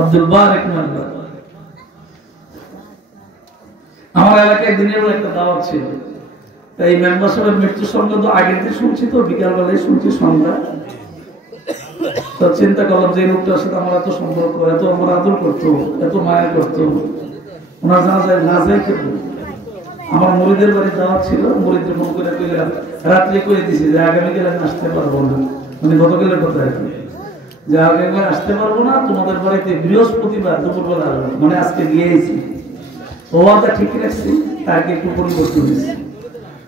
Abdul Barek member. আমার এলাকায় দিনের একটা দাওয়াত ছিল, এই মেম্বার সাহেবের মৃত্যু সংবাদ আগের দিন শুনছি, তো বিকালবেলায় শুনছি সন্ধ্যা। তো চিন্তা করলাম যে লোকটার সাথে আমার এত সম্পর্ক, এত আমার আদর করতো, এত মায়া করতো, ওনার জানা যায় না যায় খেতে। আমার মুরিদের বাড়ি দাওয়াত ছিল, মুরিদের ফোন করে রাত্রে করে দিছি যে আগামীকাল আমি আসতে পারবো না, মানে গতকালের কথা আর কি, যে আগামীকাল আসতে পারবো না, তোমাদের বাড়িতে বৃহস্পতিবার দুপুরবেলা আসবো, মানে আজকে গিয়েছি। ওয়াদা ঠিক রাখছি, তাকে একটু পরিবর্তন দিচ্ছি।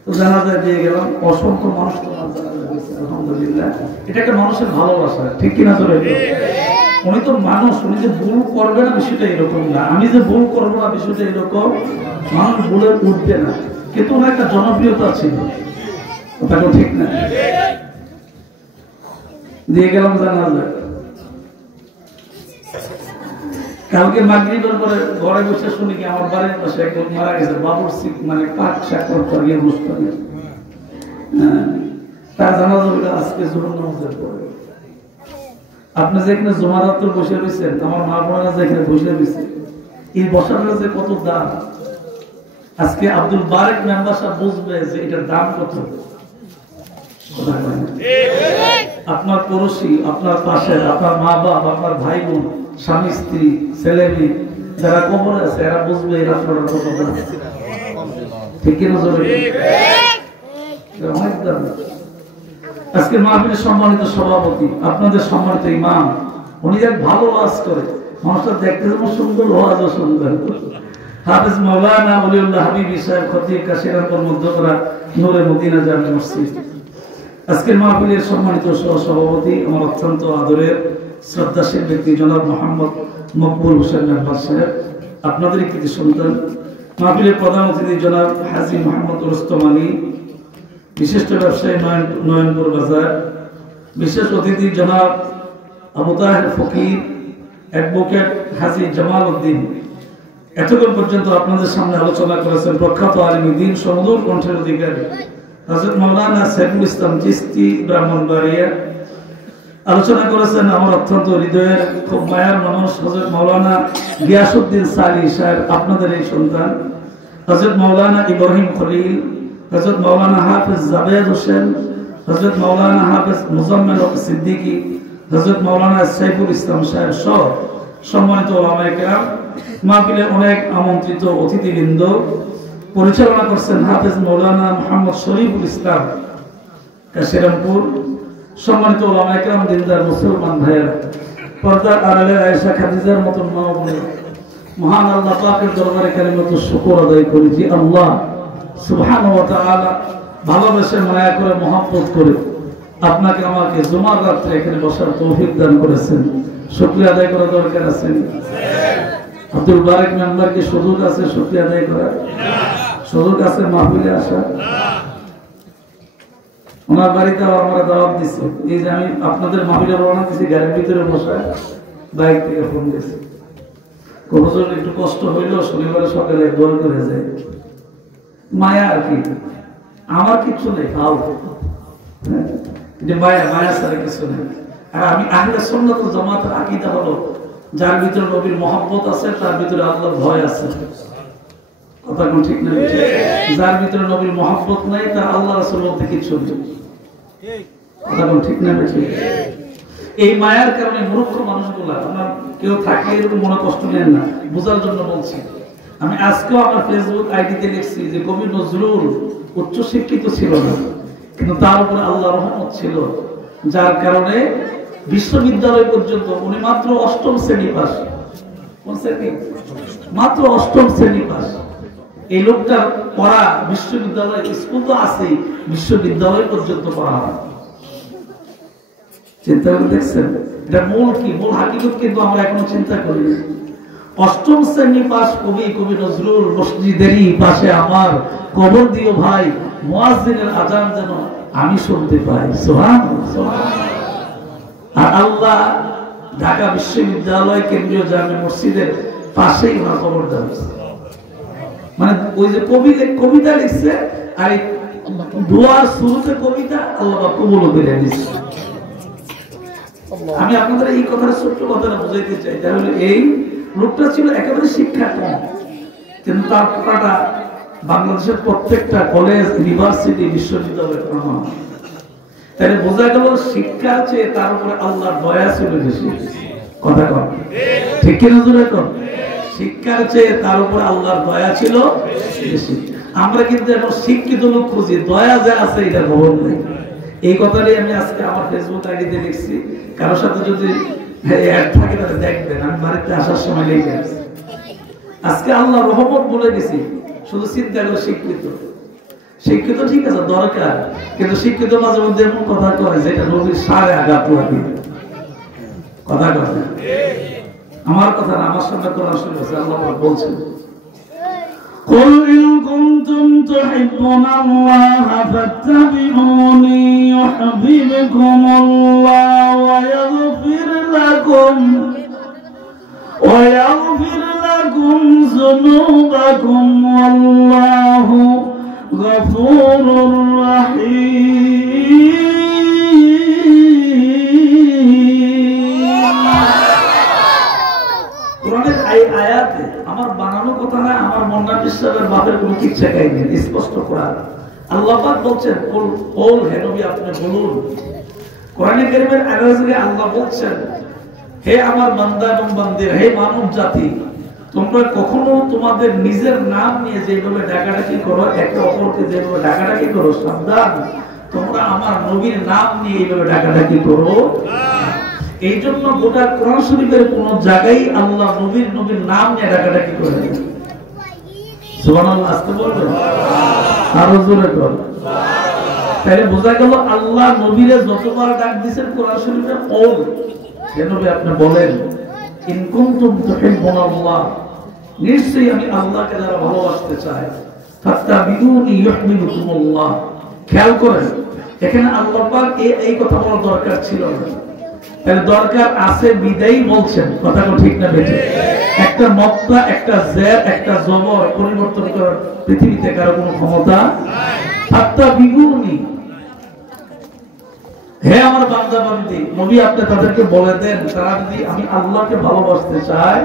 তো জানাজা দিয়ে গেলাম, অসংখ্য মানুষ তোমার জানাজা হয়েছে, আলহামদুলিল্লাহ। এটা একটা মানুষের ভালোবাসা, ঠিক কিনা চলে? উনি তো মানুষ, উনি যে ভুল করবে না বিষয়টা এরকম না, আমি যে ভুল করবো না বিষয়টা এরকম। মানুষ ভুলে উঠবে না, কিন্তু ওনার একটা জনপ্রিয়তা ছিল, ওটাকে ঠিক না। দিয়ে গেলাম জানাজা। কালকে মাগরিবের পরে ঘরে বসে শুনি কি আমার বাড়ির পাশে একজন মারা গেছে, বাবুর সিক, মানে পাক শাক তরকারি অনুষ্ঠান। তার জানাজা আজকে জোহর নামাজের পরে। আপনি যেখানে জুমারাত বসে রয়েছেন, আমার মা বোনেরা যেখানে বসে রয়েছে, এই বসাটা যে কত দাম, আজকে আব্দুল বারেক মেম্বার সাহেব বুঝবে যে এটার দাম কত। আপনার পড়োশি, আপনার পাশের, আপনার মা বাপ, আপনার ভাই বোন, স্বামী স্ত্রী, ছেলে মেয়ে যারা কবরে আছে, এরা বুঝবে এরা কত দাম। ঠিক কিনা? অনেক দাম। আজকে মাহফিলের সম্মানিত সভাপতি, আপনাদের সম্মানিত ইমাম, উনি এক ভালো ওয়াজ করে, মানুষটা দেখতে যেমন সুন্দর, ওয়াজও সুন্দর। হাফেজ মাওলানা ওলিউল্লাহ হাবিবি সাহেব খতিব কাশিরামপুর মধ্যপাড়া নূরে মদিনা জামে মসজিদ। আজকের মাহফিলের সম্মানিত সভাপতি, আমার অত্যন্ত আদরের শ্রদ্ধাশীল ব্যক্তি জনাব মোহাম্মদ মকবুল হোসেন মেম্বার সাহেব, আপনাদের কৃতি সন্তান। মাহফিলের প্রধান অতিথি জনাব হাজী মোহাম্মদ রুস্তম আলী, বিশিষ্ট ব্যবসায়ী নয়নপুর বাজার। বিশেষ অতিথি জনাব আবু তাহের ফকির, অ্যাডভোকেট হাজী জামাল উদ্দিন। এতক্ষণ পর্যন্ত আপনাদের সামনে আলোচনা করেছেন প্রখ্যাত আলিম দ্বীন, সমুদর কণ্ঠের অধিকারী হযরত মাওলানা সাইফুল ইসলাম চিশতি ব্রাহ্মণবাড়িয়া। আলোচনা করেছেন আমার অত্যন্ত হৃদয়ের খুব মায়ার মানুষ হযরত মাওলানা গিয়াসউদ্দিন সালি সাহেব, আপনাদের এই সন্তান। হযরত মাওলানা ইব্রাহিম খলিল, হযরত মাওলানা হাফেজ জাবেদ হোসেন, হযরত মাওলানা হাফেজ মুজাম্মেল হক সিদ্দিকী, হযরত মাওলানা সাইফুল ইসলাম সাহেব সহ সম্মানিত ওলামায়ে কেরাম। মাহফিলে অনেক আমন্ত্রিত অতিথিবৃন্দ। পরিচালনা করছেন হাফেজ মাওলানা মুহাম্মদ শরীফুল ইসলাম কাশিরামপুর। সম্মানিত ওলামায়ে কেরাম, দিনদার মুসলমান ভাইয়েরা, পর্দার আড়ালে আয়েশা খাদিজার মতন মা বোনেরা, মহান আল্লাহ পাকের দরবারে কালিমাতু শুকর আদায় করি যে আল্লাহ সুবহানাহু ওয়া তাআলা ভালোবেসে, মায়া করে, মহব্বত করে আপনাকে আমাকে জুমার রাত্রে এখানে বসার তৌফিক দান করেছেন। শুকরিয়া আদায় করা দরকার আছে। আব্দুল বারেক মেম্বারকে সুযোগ আছে শুকরিয়া আদায় করার? সুযোগ আছে মাহফিলে আসা? ওনার বাড়িতে আমরা দাওয়াত দিচ্ছি, এই যে আমি আপনাদের মাহফিলে রওনা দিচ্ছি, গাড়ির ভিতরে বসে বাইক থেকে ফোন দিয়েছি, হুজুর একটু কষ্ট হইলেও শনিবারে সকালে দোয়া করে যায়। মায়া আর কি, আমার কিছু নেই, খাও যে মায়া, মায়া ছাড়া কিছু নেই। আর আমি আহলে সুন্নাত ওয়াল জামাতের আকীদা হলো, যার ভিতরে নবীর মহব্বত আছে, তার ভিতরে আল্লাহর ভয় আছে। কথা কোন ঠিক না? যার ভিতরে নবীর মহব্বত নাই, তার আল্লাহ রাসূল বলতে কিছু নেই। কথা কোন ঠিক না? এই মায়ার কারণে মূর্খ মানুষগুলা, আপনার কেউ থাকলে এরকম মনে কষ্ট নেন না, বোঝার জন্য বলছি। আমি আজকেও আমার ফেসবুক আইডিতে লিখছি যে কবি নজরুল উচ্চ শিক্ষিত ছিল না, কিন্তু তার উপরে আল্লাহ রহমত ছিল, যার কারণে বিশ্ববিদ্যালয় পর্যন্ত উনি মাত্র ৮ম শ্রেণী পাস। কোন শ্রেণী? মাত্র ৮ম শ্রেণী পাস। এই লোকটার পড়া বিশ্ববিদ্যালয়, স্কুল তো আছেই, বিশ্ববিদ্যালয় পর্যন্ত পড়া হয়। চিন্তা করে দেখছেন এটা মূল কি, মূল হাকিকত কিন্তু আমরা এখনো চিন্তা করি। ৮ম শ্রেণী পাস কবি নজরুল, মসজিদেরই পাশে আমার কবর দিও ভাই, মুয়াজ্জিনের আজান যেন আমি শুনতে পাই। সুবহানাল্লাহ। আর আল্লাহ ঢাকা বিশ্ববিদ্যালয় কেন্দ্রীয় জামে মসজিদের পাশেই ওনার কবর দেওয়া হয়েছে। মানে ওই যে কবিতা লিখছে, আর দোয়ার শুরুতে কবিতা আল্লাহ কবুল করে নিচ্ছে। আমি আপনাদের এই কথাটা ছোট্ট কথাটা বুঝাইতে চাই, তাহলে এই লোকটা ছিল একেবারে শিক্ষা কম, কিন্তু তার পড়াটা বাংলাদেশের প্রত্যেকটা কলেজ, ইউনিভার্সিটি, বিশ্ববিদ্যালয়ে পড়ানো হয়। তাহলে বোঝা গেল শিক্ষার চেয়ে তার উপরে আল্লাহর দয়া ছিল বেশি। কথা কম ঠিক কিনা জোরে কম? শিক্ষার চেয়ে তার উপরে আল্লাহর দয়া ছিল বেশি। আমরা কিন্তু এখন শিক্ষিত লোক খুঁজি, দয়া যা আছে এটা খবর নেই। এই কথাটাই আমি আজকে আমার ফেসবুক আইডিতে লিখছি, কারোর সাথে যদি অ্যাড থাকে তাহলে দেখবেন। আমি বাড়িতে আসার সময় লিখে আসছি, আজকে আল্লাহ রহমত বলে গেছি। শুধু চিন্তা করে শিক্ষিত, শিক্ষিত ঠিক আছে দরকার, কিন্তু শিক্ষিত মাঝে মধ্যে এমন কথা কয় যেটা নবীর সারে আঘাত লাগে। কথা কথা আমার কথা না, আমার সামনে কোরআন শুনেছে, আল্লাহ বলছেন قل إن كنتم تحبون الله فاتبعوني يحببكم الله ويغفر لكم ذنوبكم والله غفور رحيم। কোরআনের এই আয়াতে আমার বানানো কথা না, আমার মোহাম্মদ ইসলামের বাপের কোনো কিচ্ছা কাহিনী, স্পষ্ট কোরআন। আল্লাহ পাক বলছেন বল হে নবী আপনি বলুন। কোরআনে কারীমের আয়াতে আল্লাহ বলছেন হে আমার বান্দা এবং বান্দিরা, হে মানব জাতি, তোমরা কখনো তোমাদের নিজের নাম নিয়ে যেভাবে ডাকাডাকি করো, একে অপরকে যেভাবে ডাকাডাকি করো, সাবধান তোমরা আমার নবীর নাম নিয়ে এইভাবে ডাকাডাকি করো। এই জন্য গোটা কোরআন শরীফের কোন জায়গায় আল্লাহ নবীর নাম নিয়ে ডাকাডাকি করে না। সুবহানাল্লাহ আসতে বলবেন, আরো জোরে বল। তাহলে বোঝা গেল আল্লাহ নবীরে যতবার ডাক দিয়েছেন কোরআন শরীফে ওল হে নবী আপনি বলেন ইন কুনতুম তুহিব্বুনাল্লাহ, নিশ্চয়ই আমি আল্লাহকে যারা ভালোবাসতে চাই, ফাত্তাবিউনি ইউহিব্বুকুমুল্লাহ। খেয়াল করেন এখানে আল্লাহ পাক এই কথা বলার দরকার ছিল না, তাহলে দরকার আছে বিদায়ী বলছেন। কথাটা ঠিক না বেঠে? একটা মক্তা, একটা জের, একটা জবর পরিবর্তন করার পৃথিবীতে কারো কোনো ক্ষমতা নাই। ফাত্তাবিউনি, হে আমার বান্দা বান্দি, নবী আপনি তাদেরকে বলে দেন তারা যদি আমি আল্লাহকে ভালোবাসতে চায়,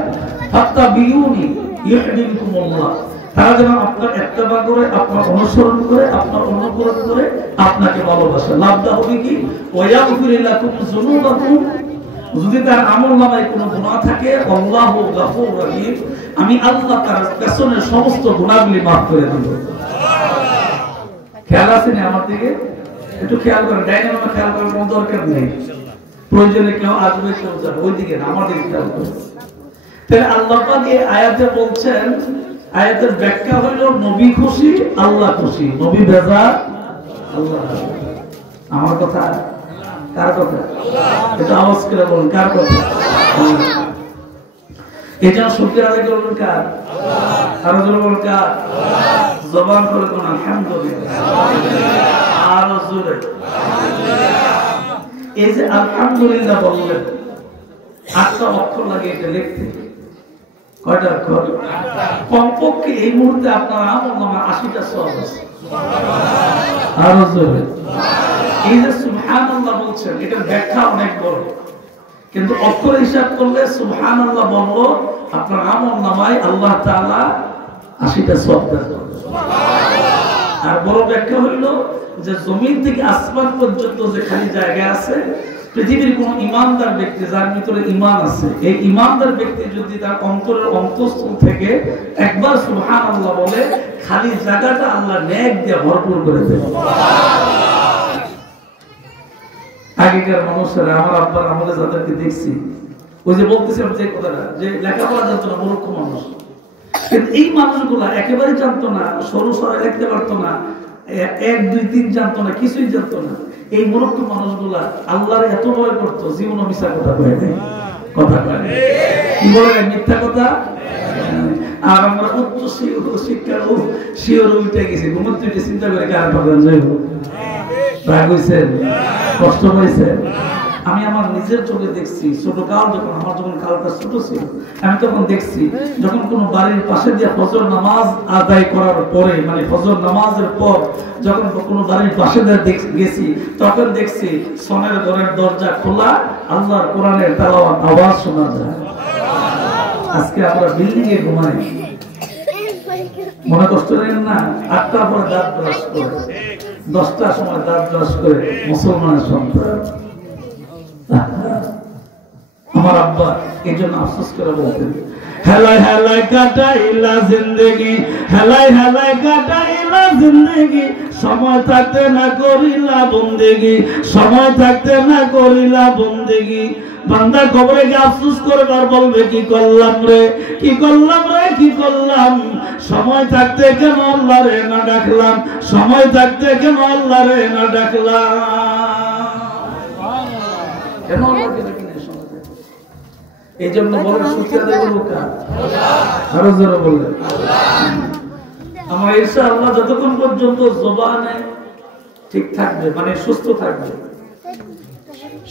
ফাত্তাবিউনি ইউহিব্বুকুমুল্লাহ, তারা যেন আপনার ইত্তেবা করে, আপনার অনুসরণ করে, আপনার অনুকরণ করে আপনাকে ভালোবাসে। লাভটা হবে কি? ওয়ায়াগফির লাকুম যুনুবাকুম, যদি তার আমলনামায় কোনো গুনাহ থাকে, আল্লাহু গফুর রহিম, আমি আল্লাহ তার পেছনের সমস্ত গুনাহগুলি maaf করে দেব। খেয়াল আছে না আমার দিকে? একটু খেয়াল করেন, ডাইনামা খেয়াল করার কোনো দরকার নেই। প্রয়োজনে কেউ আসবে কেউ যাবে, ওই দিকে না, আমার দিকে খেয়াল করুন। তাহলে আল্লাহ পাক এই আয়াতে বলছেন, আয়াতের ব্যাখ্যা হলো নবী খুশি আল্লাহ খুশি, নবী বেজার আল্লাহ। আমার কথা কার কথা? এটা আওয়াজ করে বলুন কার কথা? এটা শুকরিয়া আদায় করবেন কার? আরো জোরে বলুন কার? জবান করে কোন আলহামদুলিল্লাহ, আরো জোরে। এই যে আলহামদুলিল্লাহ বললেন, 8টা অক্ষর লাগে এটা লিখতে। কয়টা অক্ষর? কমপক্ষে এই মুহূর্তে আপনার আমলনামা 80টা সওয়াব আছে। আরো জোরে। এই যে সুবহানাল্লাহ বলছেন, এটার ব্যাখ্যা অনেক বড়, কিন্তু অক্ষর হিসাব করলে সুবহানাল্লাহ বললো আপনার আমলনামায় আল্লাহ তাআলা 80টা সওয়াব দেন। আর বড় ব্যাখ্যা হইল যে জমিন থেকে আসমান পর্যন্ত যে খালি জায়গা আছে, পৃথিবীর কোন ইমানদার ব্যক্তি যার ভিতরে ঈমান আছে, এই ইমানদার ব্যক্তি যদি তার অন্তরের অন্তঃস্থল থেকে একবার সুবহানাল্লাহ বলে, খালি জায়গাটা আল্লাহ নেক দিয়ে ভরপুর করে দেবে। আগেকার মানুষেরা, আমার আব্বার আমলে যাদেরকে দেখছি, ওই যে বলতেছিলাম যে কথাটা, যে লেখাপড়া জানতো না, মূর্খ মানুষ, কিন্তু এই মানুষগুলা একেবারে জানতো না, সরু সরাই লিখতে পারতো না, 1 2 3 জানতো না, কিছুই জানতো না। এই মূর্খ মানুষগুলা আল্লাহর এত ভয় করতো, জীবনে মিথ্যা কথা কয় নাই। কথা কয় কি বলে? মিথ্যা কথা। আর আমরা উচ্চ শিক্ষার শিওর উঠে গেছি, ঘুমোতে চিন্তা করে কার ভাবেন যাইব, রাগ হয়েছেন, কষ্ট পাইছেন, আমি আমার নিজের চোখে দেখছি, ছোট কাল যখন আমার যখন কালটা ছোট ছিল, আমি তখন দেখছি যখন কোনো বাড়ির পাশে দিয়ে ফজর নামাজ আদায় করার পরে, মানে ফজর নামাজের পর যখন কোনো বাড়ির পাশে দিয়ে গেছি, তখন দেখছি সোনের ঘরের দরজা খোলা, আল্লাহর কোরআনের তেলাওয়াত আওয়াজ শোনা যায়। আজকে আমরা বিল্ডিং এ ঘুমাই, মনে কষ্ট নেন না? 8টার পরে দাঁত ব্রাশ করে, 10টার সময় দাঁত ব্রাশ করে মুসলমানের সন্তান। আমার আব্বা এই জন্য আফসোস করে বলতেন, হেলাই হেলাই কাটাইলা জিন্দেগি, হেলাই হেলাই কাটাইলা জিন্দেগি, সময় থাকতে না করিলা বন্দেগি, সময় থাকতে না করিলা বন্দেগি। বান্দা কবরে গিয়ে আফসোস করবে আর বলবে কি করলাম রে, কি করলাম রে, কি করলাম। সময় থাকতে কেন আল্লাহ রে না ডাকলাম, সময় থাকতে কেন আল্লাহ রে না ডাকলাম। কেন আল্লাহকে ডাকি না সময় থাকতে? এই জন্য বলে সুচিয়া দেব লোকা আরো জোরে বললেন আমার ঈর্ষা আল্লাহ যতক্ষণ পর্যন্ত জবানে ঠিক থাকবে, মানে সুস্থ থাকবে,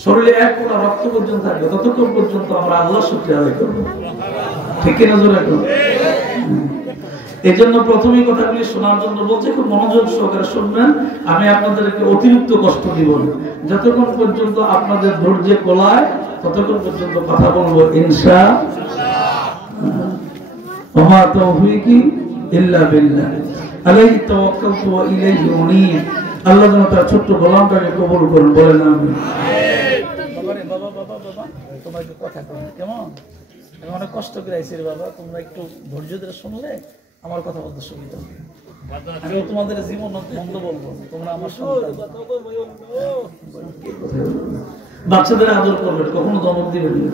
শরীরে এক ফোঁটা রক্ত পর্যন্ত থাকবে, ততক্ষণ পর্যন্ত আমরা আল্লাহ শুকরিয়া আদায় করবো। ঠিক কিনা জোরে এখন? এই জন্য প্রথমেই কথাগুলি শোনার জন্য বলছি, খুব মনোযোগ সহকারে শুনবেন। আমি আপনাদেরকে অতিরিক্ত কষ্ট দিব না, যতক্ষণ পর্যন্ত আপনাদের ধৈর্যে কোলায় ততক্ষণ পর্যন্ত কথা বলবো ইনশাআল্লাহ। ওয়া তাওফীকি ইল্লা বিল্লাহ, আলাইহি তাওয়াক্কালতু ওয়া ইলাইহি উনীব। আল্লাহ যেন তার ছোট্ট গোলামটাকে কবুল করুন, বলেন আমিন। বাবা বাবা বাবা তোমরা একটু কথা বলো, কেমন? আমি অনেক কষ্ট করে আইছি রে বাবা, তোমরা একটু ধৈর্য ধরে শুনলে আমার কথা বলতে সুবিধা হবে। আমি তোমাদের জীবন মন্দ বলবো, তোমরা আমার সন্তান। বাচ্চাদের আদর করবেন, কখনো ধমক দিবেন না।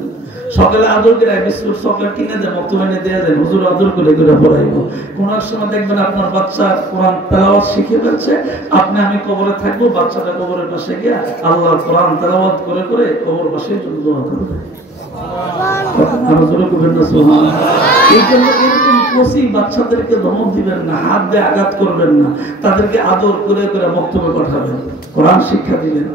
সকালে আদর করে বিস্কুট চকলেট কিনে দেন, মক্তবে এনে দেয়া দেন, হুজুর আদর করে করে পড়াইব। কোন এক সময় দেখবেন আপনার বাচ্চা কোরআন তেলাওয়াত শিখে ফেলছে, আপনি আমি কবরে থাকবো, বাচ্চাটা কবরের পাশে গিয়ে আল্লাহর কোরআন তেলাওয়াত করে করে কবর পাশে দোয়া করবে। বাচ্চাদেরকে ধমক দিবেন না, হাত দিয়ে আঘাত করবেন না, তাদেরকে আদর করে করে মক্তবে পাঠাবেন, কোরআন শিক্ষা দিবেন।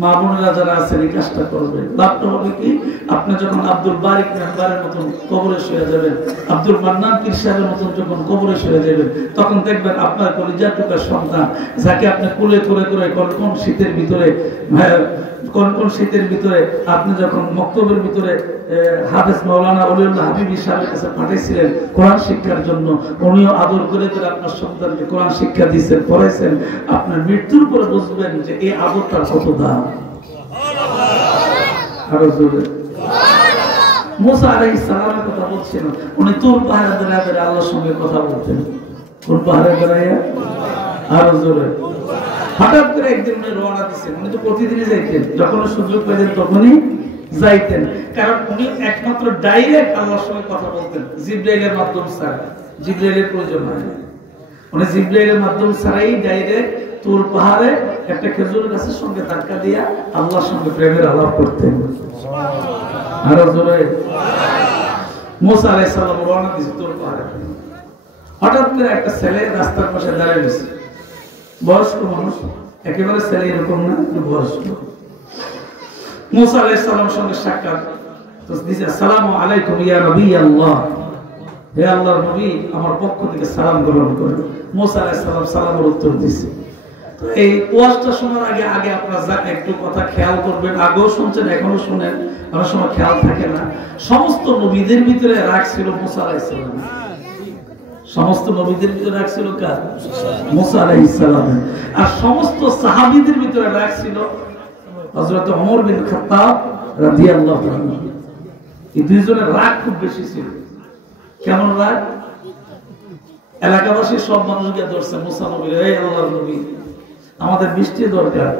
মা বোনেরা যারা আছেন এই কাজটা করবেন। লাভটা হবে কি, আপনি যখন আব্দুল বারিক মেম্বারের মতন কবরে শুয়ে যাবেন, আব্দুল মান্নান পীর সাহেবের মতন যখন কবরে শুয়ে যাবেন, তখন দেখবেন আপনার কলিজার টুকরা সন্তান, যাকে আপনি কোলে করে করে কোন শীতের ভিতরে কোন শীতের ভিতরে আপনি যখন মক্তবের ভিতরে হাফেজ মাওলানা ওলিউল্লাহ হাবিবি সাহেবের কাছে পাঠিয়েছিলেন কোরআন শিক্ষার জন্য, উনিও আদর করে করে আপনার সন্তানকে কোরআন শিক্ষা দিয়েছেন, পড়াইছেন। আপনার মৃত্যুর পরে বুঝবেন যে এই আদরটার কত দাম। আরো জোরে মুসা আলাইহিস সালামের কথা বলছেন, উনি তুর পাহাড়ে দাঁড়িয়ে দাঁড়িয়ে আল্লাহর সঙ্গে কথা বলতেন। কোন পাহাড়ে দাঁড়িয়ে? আরো জোরে। হঠাৎ করে একদিন উনি রওনা দিচ্ছেন, উনি তো প্রতিদিনই যাইতেন, যখন সুযোগ পেতেন তখনই যাইতেন, কারণ উনি একমাত্র ডাইরেক্ট আল্লাহর সঙ্গে কথা বলতেন, জিবরাইলের মাধ্যম ছাড়া। জিবরাইলের প্রয়োজন হয় না, উনি জিবরাইলের মাধ্যম ছাড়াই ডাইরেক্ট তুর পাহাড়ে একটা খেজুর গাছের সঙ্গে ধাক্কা দিয়া আল্লাহর সঙ্গে প্রেমের আলাপ করতেন। আরো জোরে। মুসা আলাইহিস সালাম রওনা দিয়েছে তুর পাহাড়ে, হঠাৎ করে একটা ছেলে রাস্তার পাশে দাঁড়িয়ে গেছে, বয়স্ক মানুষ, একেবারে ছেলে এরকম না, বয়স্ক। মুসা আলাইহিস সালামের সঙ্গে সাক্ষাৎ তো দিছে, আসসালামু আলাইকুম ইয়া নবী আল্লাহ, হে আল্লাহর নবী, আমার পক্ষ থেকে সালাম গ্রহণ করেন। মুসা আলাইহিস সালাম সালামের উত্তর দিয়েছে। তো এই ওয়াজটা শোনার আগে আগে আপনারা একটু কথা খেয়াল করবেন, আগেও শুনছেন এখনো শুনেন, অনেক সময় খেয়াল থাকে না। সমস্ত নবীদের ভিতরে রাগ ছিল মুসা আলাইহিস সালাম, সমস্ত নবীদের ভিতরে রাগ ছিল কার? মুসা আলাইহিস সালাম। আর সমস্ত সাহাবীদের ভিতরে রাগ ছিল হযরত ওমর বিন খাত্তাব রাদিয়াল্লাহু আনহু। এই দুইজনের রাগ খুব বেশি ছিল। কেমন রাগ? এলাকাবাসী সব মানুষকে ধরছে, মুসা নবী, এই আল্লাহর নবী, আমাদের বৃষ্টি দরকার,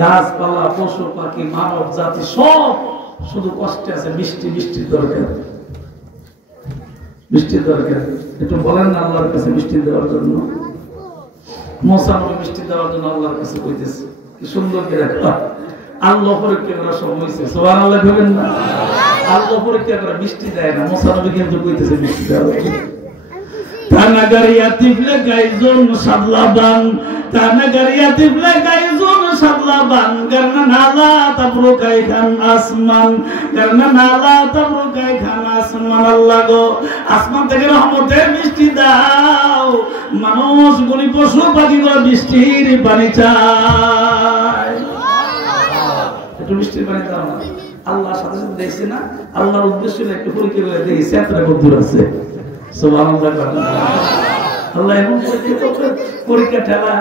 গাছপালা পশু পাখি মানব জাতি সব শুধু কষ্টে আছে, বৃষ্টির দরকার, বৃষ্টির দরকার। একটু বলেন না আল্লাহর কাছে বৃষ্টি দেওয়ার জন্য। মুসা নবী বৃষ্টি দেওয়ার জন্য আল্লাহর কাছে কইতেছে, কি সুন্দর করে আল্লাহ পরীক্ষা করার সময় হয়েছে। সুবহানাল্লাহ বলেন না? আল্লাহ পরীক্ষা করে বৃষ্টি দেয় না, মুসা নবী কিন্তু কইতেছে বৃষ্টি দেওয়ার জন্য। তার Tanagaria tifle gaizun sablaban, Tanagaria tifle gaizun sablaban, Karena nala tabrukai khan asman, Karena nala tabrukai khan asman Allah go, asman থেকে রহমতের বৃষ্টি দাও, মানুষ গুলি পশু পাখি গুলো বৃষ্টির পানি চায়, একটু বৃষ্টির পানি দাও না। আল্লাহ সাথে সাথে দেখছে না, আল্লাহর উদ্দেশ্য একটু পরীক্ষা করে দেখি সেতরা কদ্দুর আছে। আল্লাহ এমন পরীক্ষা ঠেলা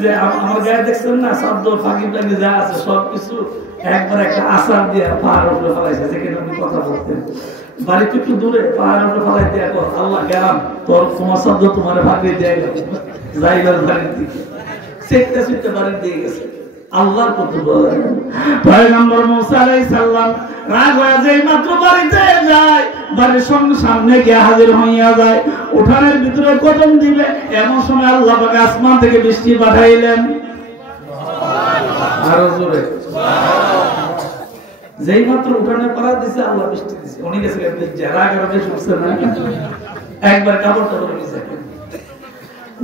যে আমার গায়ে দেখছেন না, শব্দ ফাঁকি ফাঁকি যা আছে সবকিছু একবার একটা আসার দিয়ে পাহাড় উপরে ফেলাইছে, যেখানে আপনি কথা বলতেন বাড়িতে একটু দূরে পাহাড় উপরে ফেলাই দেয়া কর, আল্লাহ গেলাম তোর তোমার শব্দ তোমার ফাঁকি দিয়ে গেল, যাইবার বাড়ির দিকে সেটতে সেটতে বাড়ির দিয়ে গেছে। আল্লাহর কত বড় পয়গম্বর মুসা আলাইহিস সালাম রাগ হয়ে যেই মাত্র বাড়িতে যায়, বাড়ির সামনে গিয়ে হাজির হইয়া যায়, উঠানের ভিতরে কদম দিবে, এমন সময় আল্লাহ পাক আসমান থেকে বৃষ্টি পাঠাইলেন। আরো জোরে যেই মাত্র উঠানে পাড়া দিছে আল্লাহ বৃষ্টি দিছে। উনি গেছে যারা কারণে শুনছে না, একবার কাপড়টা করে দিছে,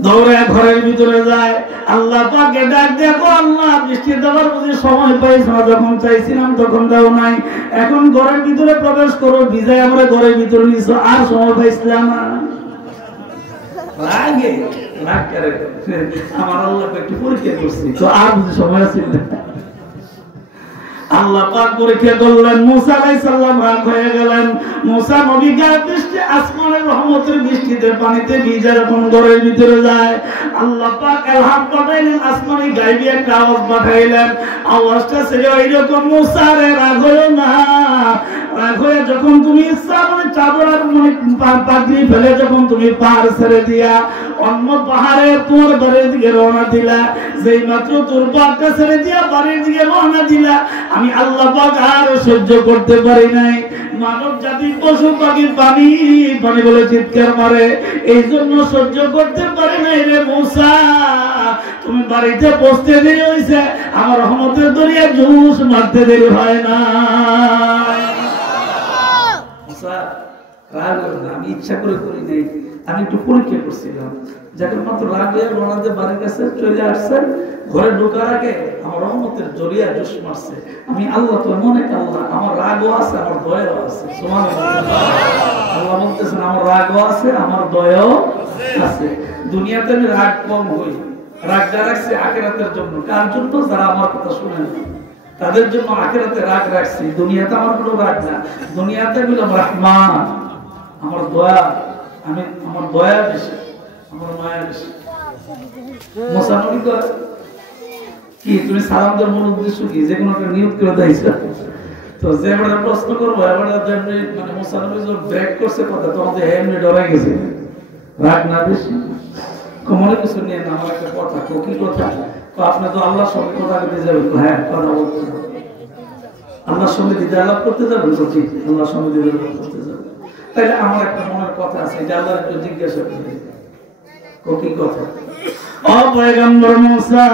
দৌড়ে ঘরের ভিতরে যায়, আল্লাহ পাকে ডাক দেখো, আল্লাহ বৃষ্টি দেওয়ার বুঝি সময় পাইছো না, যখন চাইছিলাম তখন দাও নাই, এখন ঘরের ভিতরে প্রবেশ করো, ভিজায় আমরা ঘরের ভিতরে নিছো, আর সময় পাইছিলাম না। রাগে রাগ করে আমার আল্লাহ একটু পরীক্ষা করছি, তো আর বুঝি সময় আছে না। আল্লাহ পাক পরীক্ষা করলেন, মুসা আলাইহিস সালাম রাগ হয়ে গেলেন। মুসা নবী গায়ে বৃষ্টি, আসমানের রহমতের বৃষ্টিতে পানিতে ভিজে যখন ঘরের ভিতরে যায়, আল্লাহ পাক ইলহাম পাঠাইলেন, আসমানে গায়েবী একটা আওয়াজ পাঠাইলেন, আওয়াজটা ছিল এইরকম, মুসা রে রাগ হইও না, রাগ হয়ে যখন তুমি ইচ্ছা মানে চাদর আর মানে পাগড়ি ফেলে যখন তুমি পাহাড় ছেড়ে দিয়া অন্য পাহাড়ে তোর বাড়ির দিকে রওনা দিলা, যেই মাত্র তোর পাহাড়টা ছেড়ে দিয়া বাড়ির দিকে রওনা দিলা, আমি আল্লাহ পাক আর সহ্য করতে পারি নাই। মানব জাতি পশু পাখি পানি পানি বলে চিৎকার মারে, এই জন্য সহ্য করতে পারি নাই রে মুসা, তুমি বাড়িতে পৌঁছতে দেরি হয়েছে, আমার রহমতের দরিয়া জুস মারতে দেরি হয় না। আমি ইচ্ছা করে করি নাই, আমি একটু পরীক্ষা করছিলাম, যখন মাত্র রাগ হয়ে রওনাতে বাড়ির কাছে চলে আসছেন, ঘরে ঢোকার আগে আমার রহমতের জরিয়া জোশ মারছে। আমি আল্লাহ তো মনে আল্লাহ, আমার রাগও আছে আমার দয়াও আছে। সুবহানাল্লাহ, আল্লাহ বলতেছেন আমার রাগও আছে আমার দয়াও আছে। দুনিয়াতে আমি রাগ কম হই, রাগটা রাখছি আখিরাতের জন্য। কার জন্য? যারা আমার কথা শুনে না, তাদের জন্য আখিরাতে রাগ রাখছি। দুনিয়াতে আমার কোনো রাগ না, দুনিয়াতে বললাম রহমান, আমার দয়া, আমি আমার দয়া বেশি, আমার মায়া বেশি। মুসা নবী কি তুমি সালাম দেওয়ার মূল উদ্দেশ্য কি? যে কোনো একটা নিয়োগ করে দিয়েছে, তো যে আমরা প্রশ্ন করবো এবার মানে মুসা নবী যখন ব্রেক করছে কথা, তোমাদের এমনি ডরাই গেছে, রাগ না বেশি মনে কিছু নিয়ে না। আমার একটা কথা, কি কথা? আপনি তো আল্লাহর সঙ্গে কথা বলতে যাবেন, হ্যাঁ কথা বলতে যাবেন, আল্লাহর সঙ্গে দিদা আলাপ করতে যাবেন, তো ঠিক আল্লাহর সঙ্গে দিদা আলাপ করতে যাবেন। তাহলে আমার একটা মনের কথা আছে, এটা আল্লাহ একটু জিজ্ঞাসা করি, কি কথা? পয়গম্বর মুসা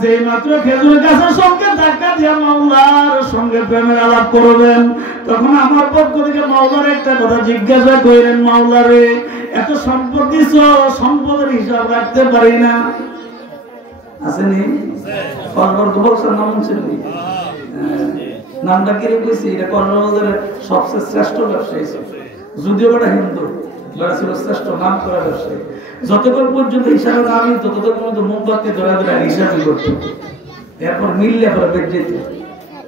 যেই মাত্র খেজুর গাছের সঙ্গে ধাক্কা দিয়ে মাওলার সঙ্গে প্রেমের আলাপ করবেন, তখন আমার পক্ষ থেকে মাওলার একটা কথা জিজ্ঞাসা করেন, মাওলারে এত সম্পদ দিছ, সম্পদের হিসাব রাখতে পারি না। আসেনি নাম ছিল, নামটা কিরে কইছি, এটা কর্ণবাজারের সবচেয়ে শ্রেষ্ঠ ব্যবসায়ী ছিল, যদিও ওটা হিন্দু, ওটা ছিল শ্রেষ্ঠ নাম করা ব্যবসায়ী। যতক্ষণ পর্যন্ত হিসাবে না আমি ততক্ষণ পর্যন্ত মোমবাতি ধরা ধরে হিসাবই করত, এরপর মিললে পরে বের যেত।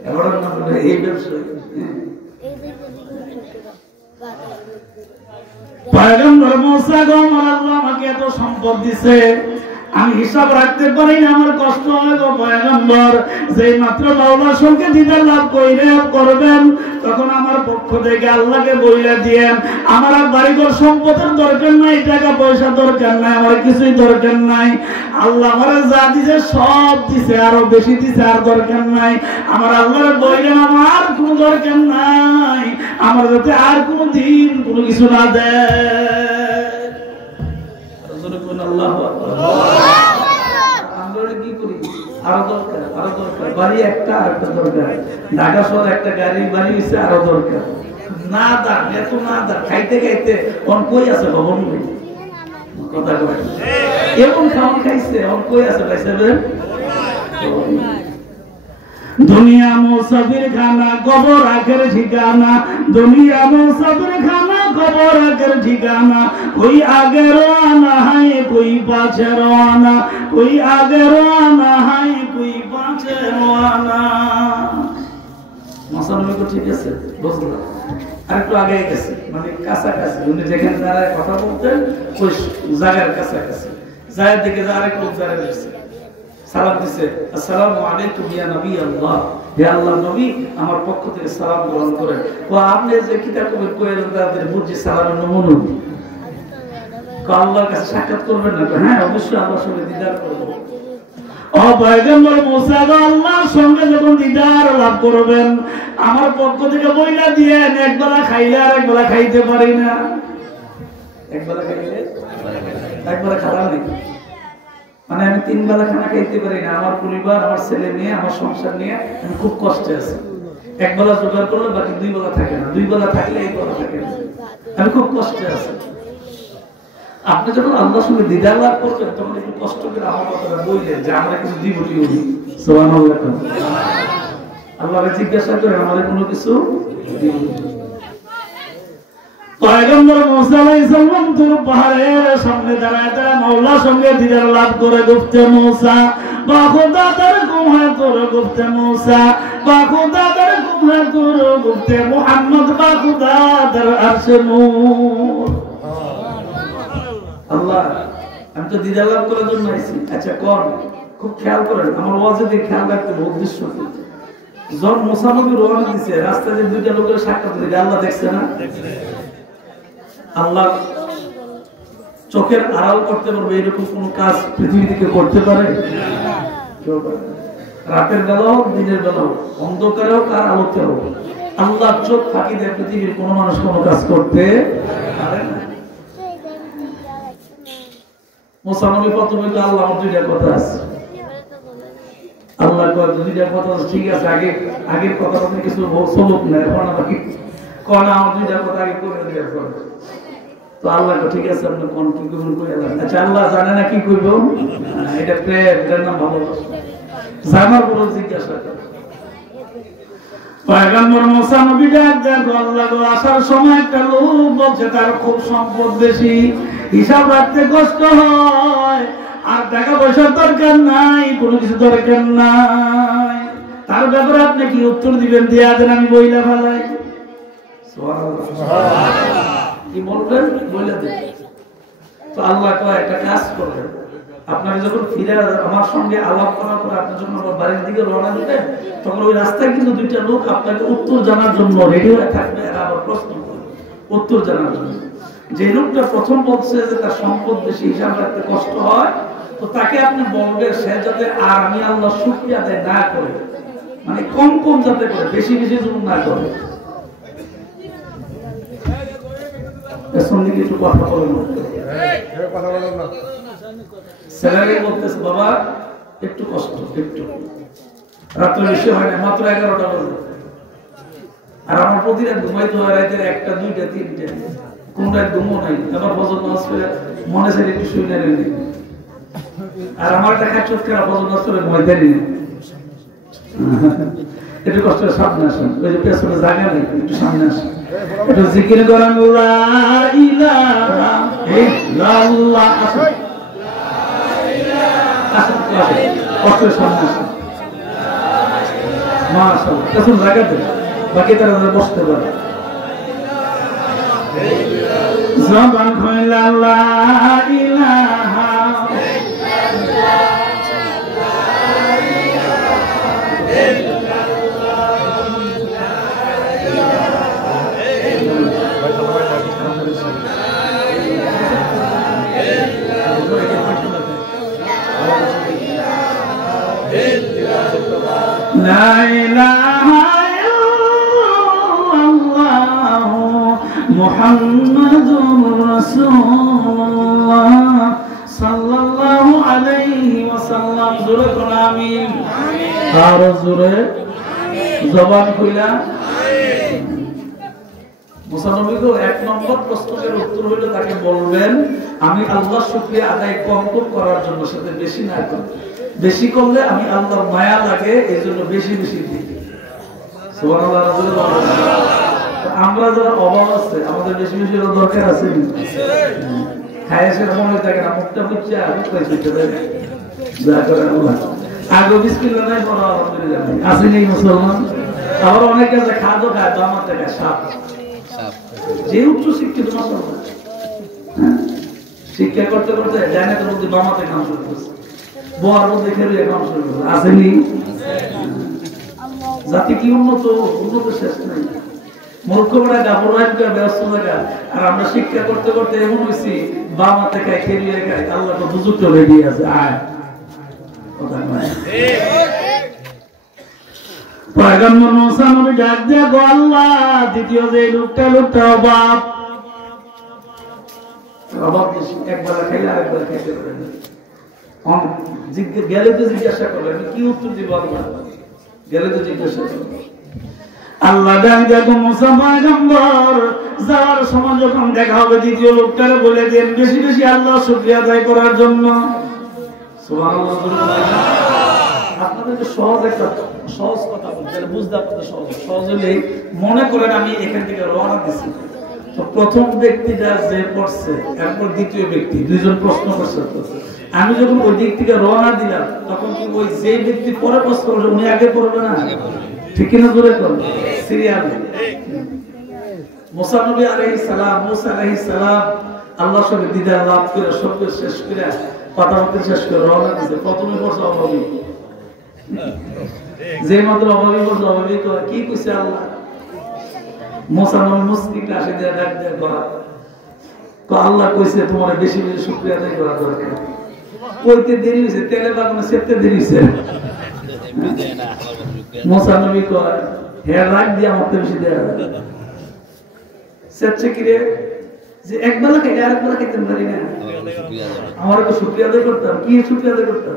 এবার নাম হলো এই ব্যবসায়ী। পয়গম্বর মুসা গো, আল্লাহ আমাকে এত সম্পদ দিছে, আমি হিসাব রাখতে পারি না, আমার কষ্ট হয় গো পয়গম্বর। যেই মাত্র মাওলার সঙ্গে দিদার লাভ করবেন, তখন আমার পক্ষ থেকে আল্লাহকে বইলা দিয়েন, আমার আর বাড়িঘর সম্পদের দরকার নাই, টাকা পয়সা দরকার নাই, আমার কিছুই দরকার নাই। আল্লাহ আমার যা দিছে সব দিছে, আরো বেশি দিছে, আর দরকার নাই। আমার আল্লাহর বইলেন আমার কোনো দরকার নাই, আমার যাতে আর কোনো দিন কোনো কিছু না দেয়। আল্লাহ আমরা কি করি? আরো দরকার, আরো দরকার, বাড়ি একটা আর একটা দরকার, ঢাকা শহর একটা গাড়ি বাড়ি হচ্ছে আরো দরকার। না দা এত না দা, খাইতে খাইতে কোন কই আছে ভবন কই কথা কয় এমন খাওয়ান খাইছে এখন কই আছে ভাই সাহেব দুনিয়া মুসাফির খানা কবর আখের ঠিকানা দুনিয়া মুসাফির খানা কবর আখের ঠিকানা कोई आगे रवाना है कोई पाछे रवाना कोई आगे रवाना है कोई पाछे रवाना মশানবী তো ঠিক আছে বুঝলাম আর একটু আগে গেছে মানে কাছাকাছি উনি যেখানে দাঁড়ায় কথা বলতেন ওই জায়গার কাছাকাছি জায়গা থেকে আরেক লোক দাঁড়ায় গেছে সালাম দিছে আসসালামু আলাইকুম ইয়া নবী আল্লাহ হে আল্লাহর নবী আমার পক্ষ থেকে সালাম গ্রহণ করেন ও আপনি যে কিতাব কবি কইলেন তাদের বুঝি সালামের নমুনা আল্লাহর কাছে সাক্ষাৎ করবেন না হ্যাঁ অবশ্যই আল্লাহর সঙ্গে দিদার করব ও পয়গম্বর মুসা আল্লাহর সঙ্গে যখন দিদার লাভ করবেন আমার পক্ষ থেকে বইলা দিয়ে একবেলা খাইলে আর একবেলা খাইতে পারি না একবেলা খাইলে একবেলা খাওয়া নেই মানে আমি 3 বেলা খানা খাইতে পারি না আমার পরিবার আমার ছেলে মেয়ে আমার সংসার নিয়ে আমি খুব কষ্টে আছি এক বেলা জোগাড় করলে বাকি 2 বেলা থাকে না 2 বেলা থাকলে এই বেলা থাকে না আমি খুব কষ্টে আছি আপনি যখন আল্লাহর সঙ্গে দিদার লাভ করবেন তখন একটু কষ্ট করে আমার কথাটা বললেন যে আমরা কিছু দিব কি উনি সুবহানাল্লাহ আল্লাহকে জিজ্ঞাসা করে আমাদের কোনো কিছু দিব পয়গম্বর মুসা আলাইহিস সালাম তুর পাহাড়ের সামনে দাঁড়ায় মাওলার সঙ্গে দিদার লাভ করে গুফতে মুসা বা খোদা তার কুমে তোর গুফতে মুসা বা খোদা তার কুমে তোর গুফতে মুহাম্মদ বা খোদা তার আরশে নূর আল্লাহ আমি তো দিদার লাভ করার জন্য আইছি আচ্ছা কোন খুব খেয়াল করেন আমার ওয়াজে দিয়ে খেয়াল রাখতে উদ্দেশ্য কি যখন মুসা নবী রওনা দিয়েছে রাস্তায় যে দুইটা লোকের সাক্ষাৎ দিয়েছে আল্লাহ দেখছে না আল্লাহ চোখের আড়াল করতে পারবে এরকম কোন কাজ পৃথিবী থেকে করতে পারে রাতের বেলা হোক দিনের বেলা হোক অন্ধকারে হোক আর আলোতে হোক আল্লাহ চোখ ফাঁকি দেয় পৃথিবীর কোন মানুষ কোন কাজ করতে পারে না মুসা নবী প্রথমে তো আল্লাহ আমার দুইটা কথা আছে আল্লাহ কয় দুইটা কথা ঠিক আছে আগের কথা কিছু সবক নেই এখন বাকি কোন আমার দুইটা কথা আগে করে দেওয়ার পর তো আল্লাহ তো ঠিক আছে আপনি কোন কি করবেন কই আল্লাহ আচ্ছা আল্লাহ জানে না কি কইব এটা প্রেম এর নাম ভালোবাসা জানার পর জিজ্ঞাসা করে পয়গম্বর মুসা নবী ডাক দেন আল্লাহ গো আসার সময় একটা লোক বলছে তার খুব সম্পদ বেশি হিসাব রাখতে কষ্ট হয় আর টাকা পয়সার দরকার নাই কোনো কিছু দরকার নাই তার ব্যাপারে আপনি কি উত্তর দিবেন দিয়া দেন আমি বইলা ফেলাই সুবহানাল্লাহ কি বলবেন বলে দেন তো আল্লাহ কয় একটা কাজ করবেন আপনাকে যখন ফিরে আমার সঙ্গে আলাপ করার পর আপনি যখন আমার বাড়ির দিকে রওনা দিবেন তখন ওই রাস্তায় কিন্তু দুইটা লোক আপনাকে উত্তর জানার জন্য রেডি হয়ে থাকবে আর আবার প্রশ্ন করবে উত্তর জানার জন্য যে লোকটা প্রথম বলছে যে তার সম্পদ বেশি হিসাব রাখতে কষ্ট হয় তো তাকে আপনি বলবেন সে যাতে আর আমি আল্লাহ শুকরিয়া আদায় না করে মানে কম কম যাতে করে বেশি বেশি জন্য না করে সঙ্গে একটু কথা বলেন না স্যালারি বলতেছে বাবা একটু কষ্ট একটু রাত্রে বেশি হয় না মাত্র 11টা বাজে আর আমার প্রতিদিন ঘুমাইতে হয় রাতের 1টা 2টা 3টা কোন রাত ঘুমও নাই আবার ফজর নামাজ পড়ে মনে চাই একটু শুই না রেলি আর আমার টাকা চোখ খারাপ ফজর নামাজ পড়ে ঘুমাইতে নেই একটু কষ্ট সামনে আসেন ওই যে পেছনে জায়গা নেই একটু সামনে আসেন একটু জিকির করেন লা ইলাহা ইল্লাল্লাহ আসেন কষ্টের সামনে আসেন মাশাআল্লাহ পেছনে জায়গা দেন বাকি তারা বসতে পারে জবান খুলে লা ইলাহা লা ইলাহা ইল্লাল্লাহ মুহাম্মাদুর রাসূলুল্লাহ সাল্লাল্লাহু আলাইহি ওয়াসাল্লাম জোরে কোন আমিন আর জোরে জবান খুলে মুসা নবীকে এক নম্বর প্রশ্নের উত্তর হইল তাকে বলবেন আমি আল্লাহর শুকরিয়া আদায় কম করার জন্য, সাথে বেশি না করি, বেশি করলে আমি আল্লাহর মায়া লাগে এই জন্য বেশি বেশি দিই। সুবহানাল্লাহ। আমরা যারা অভাব আছে আমাদের বেশি বেশি দরকার আছে, খায় সেটা মনে থাকে না, মুখটা পিছিয়ে আগে বিসমিল্লাহ নাই বলা আলহামদুলিল্লাহ আছে নেই মুসলমান। আবার অনেকে আছে খাদ্য খায় দামার টাকা সাপ, যে উচ্চ শিক্ষিত মুসলমান শিক্ষা করতে করতে জানে তো মধ্যে বামাতে কাম শুরু করছে, বোয়ার মধ্যে খেলে কাম শুরু করছে, আসেনি? জাতি কি উন্নত, উন্নত শেষ নাই। মূর্খ বড় গাবরাইকা ব্যস্ত থাকা, আর আমরা শিক্ষা করতে করতে এমন হইছি বামাতে খাই খেলিয়ে খাই, আল্লাহ তো বুঝুক চলে দিয়ে আছে। আয় কথা নয় পয়গম্বর মুসা নবী ডাক দিয়ে গো আল্লাহ, দ্বিতীয় যে লোকটা অভাব বেশি, একবার খাইলে আরেকবার খাইতে পারে না। গেলে তো জিজ্ঞাসা করলেন কি উত্তর দিব আল্লাহ, গেলে তো জিজ্ঞাসা করলেন। আল্লাহ ডাক দিয়ে গো মুসা পয়গম্বর, যাওয়ার সময় যখন দেখা হবে দ্বিতীয় লোকটারে বলে দেন বেশি বেশি আল্লাহ শুকরিয়া আদায় করার জন্য। সুবহানাল্লাহ। আপনাদেরকে সহজ কথা বলতে বুঝতে আপনাদের সহজ হলে মনে করেন আমি এখান থেকে রওনা দিচ্ছি, তো প্রথম ব্যক্তিটা যে পড়ছে এরপর দ্বিতীয় ব্যক্তি, দুইজন প্রশ্ন করছে, আমি যখন ওই দিক থেকে রওনা দিলাম তখন কি ওই যে ব্যক্তি পরে প্রশ্ন করবে উনি আগে পড়বে না? ঠিক কিনা জোরে করবে সিরিয়াল। মুসা নবী আলাইহিস সালাম, মুসা আলাইহিস সালাম আল্লাহর সঙ্গে দিদার লাভ করে সব শেষ করে কথা বলতে শেষ করে রওনা দিতে প্রথমে পড়ছে অভাবী, যে মাত্র অভাবী বলছে অভাবী কি কইছে আল্লাহ। মুসা নবী মুসলিম আসে দিয়ে ডাক দিয়ে করা তো আল্লাহ কইছে তোমার বেশি বেশি শুকরিয়া আদায় করা দরকার। কইতে দেরি হইছে, তেলে বাগানে সেতে দেরি হইছে। মুসা নবী কয় হে রাগ দিয়ে আমার বেশি দেয়া সেচ্ছে কি রে, যে একবেলা খাইলে আরেকবেলা খাইতে পারি না, আমার তো শুকরিয়া আদায় করতাম। কি শুকরিয়া আদায় করতাম?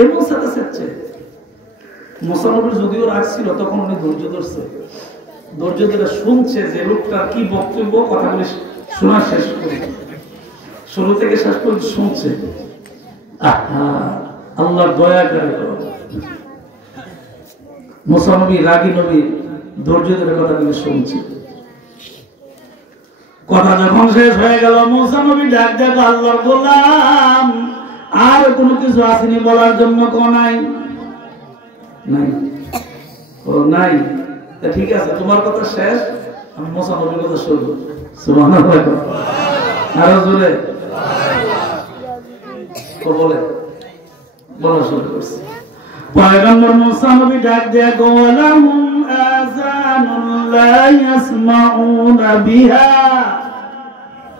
এমন সাথে সেচ্ছে মুসা নবীর যদিও রাগ ছিল তখন উনি ধৈর্য ধরছে, ধৈর্য ধরে শুনছে যে লোকটার কি বক্তব্য, কথাগুলি শোনা শেষ করে শুরু থেকে শেষ পর্যন্ত শুনছে। আল্লাহ দয়া করে মুসা নবী রাগী নবী ধৈর্য ধরে কথাগুলি শুনছে। কথা যখন শেষ হয়ে গেল মুসা নবী ডাক দেব আল্লাহর গোলাম, আর কোনো কিছু আসেনি বলার জন্য? নাই নাই ও নাই, ঠিক আছে তোমার কথা শেষ, আমি মুসা নবীর কথা শুনবো। সুবহানাল্লাহ। আরো জোরে বলে বলা শুরু করছে। পয়গম্বর মুসা নবী ডাক দেয়া গো লাহুম আযানুন লা ইয়াসমাউনা বিহা,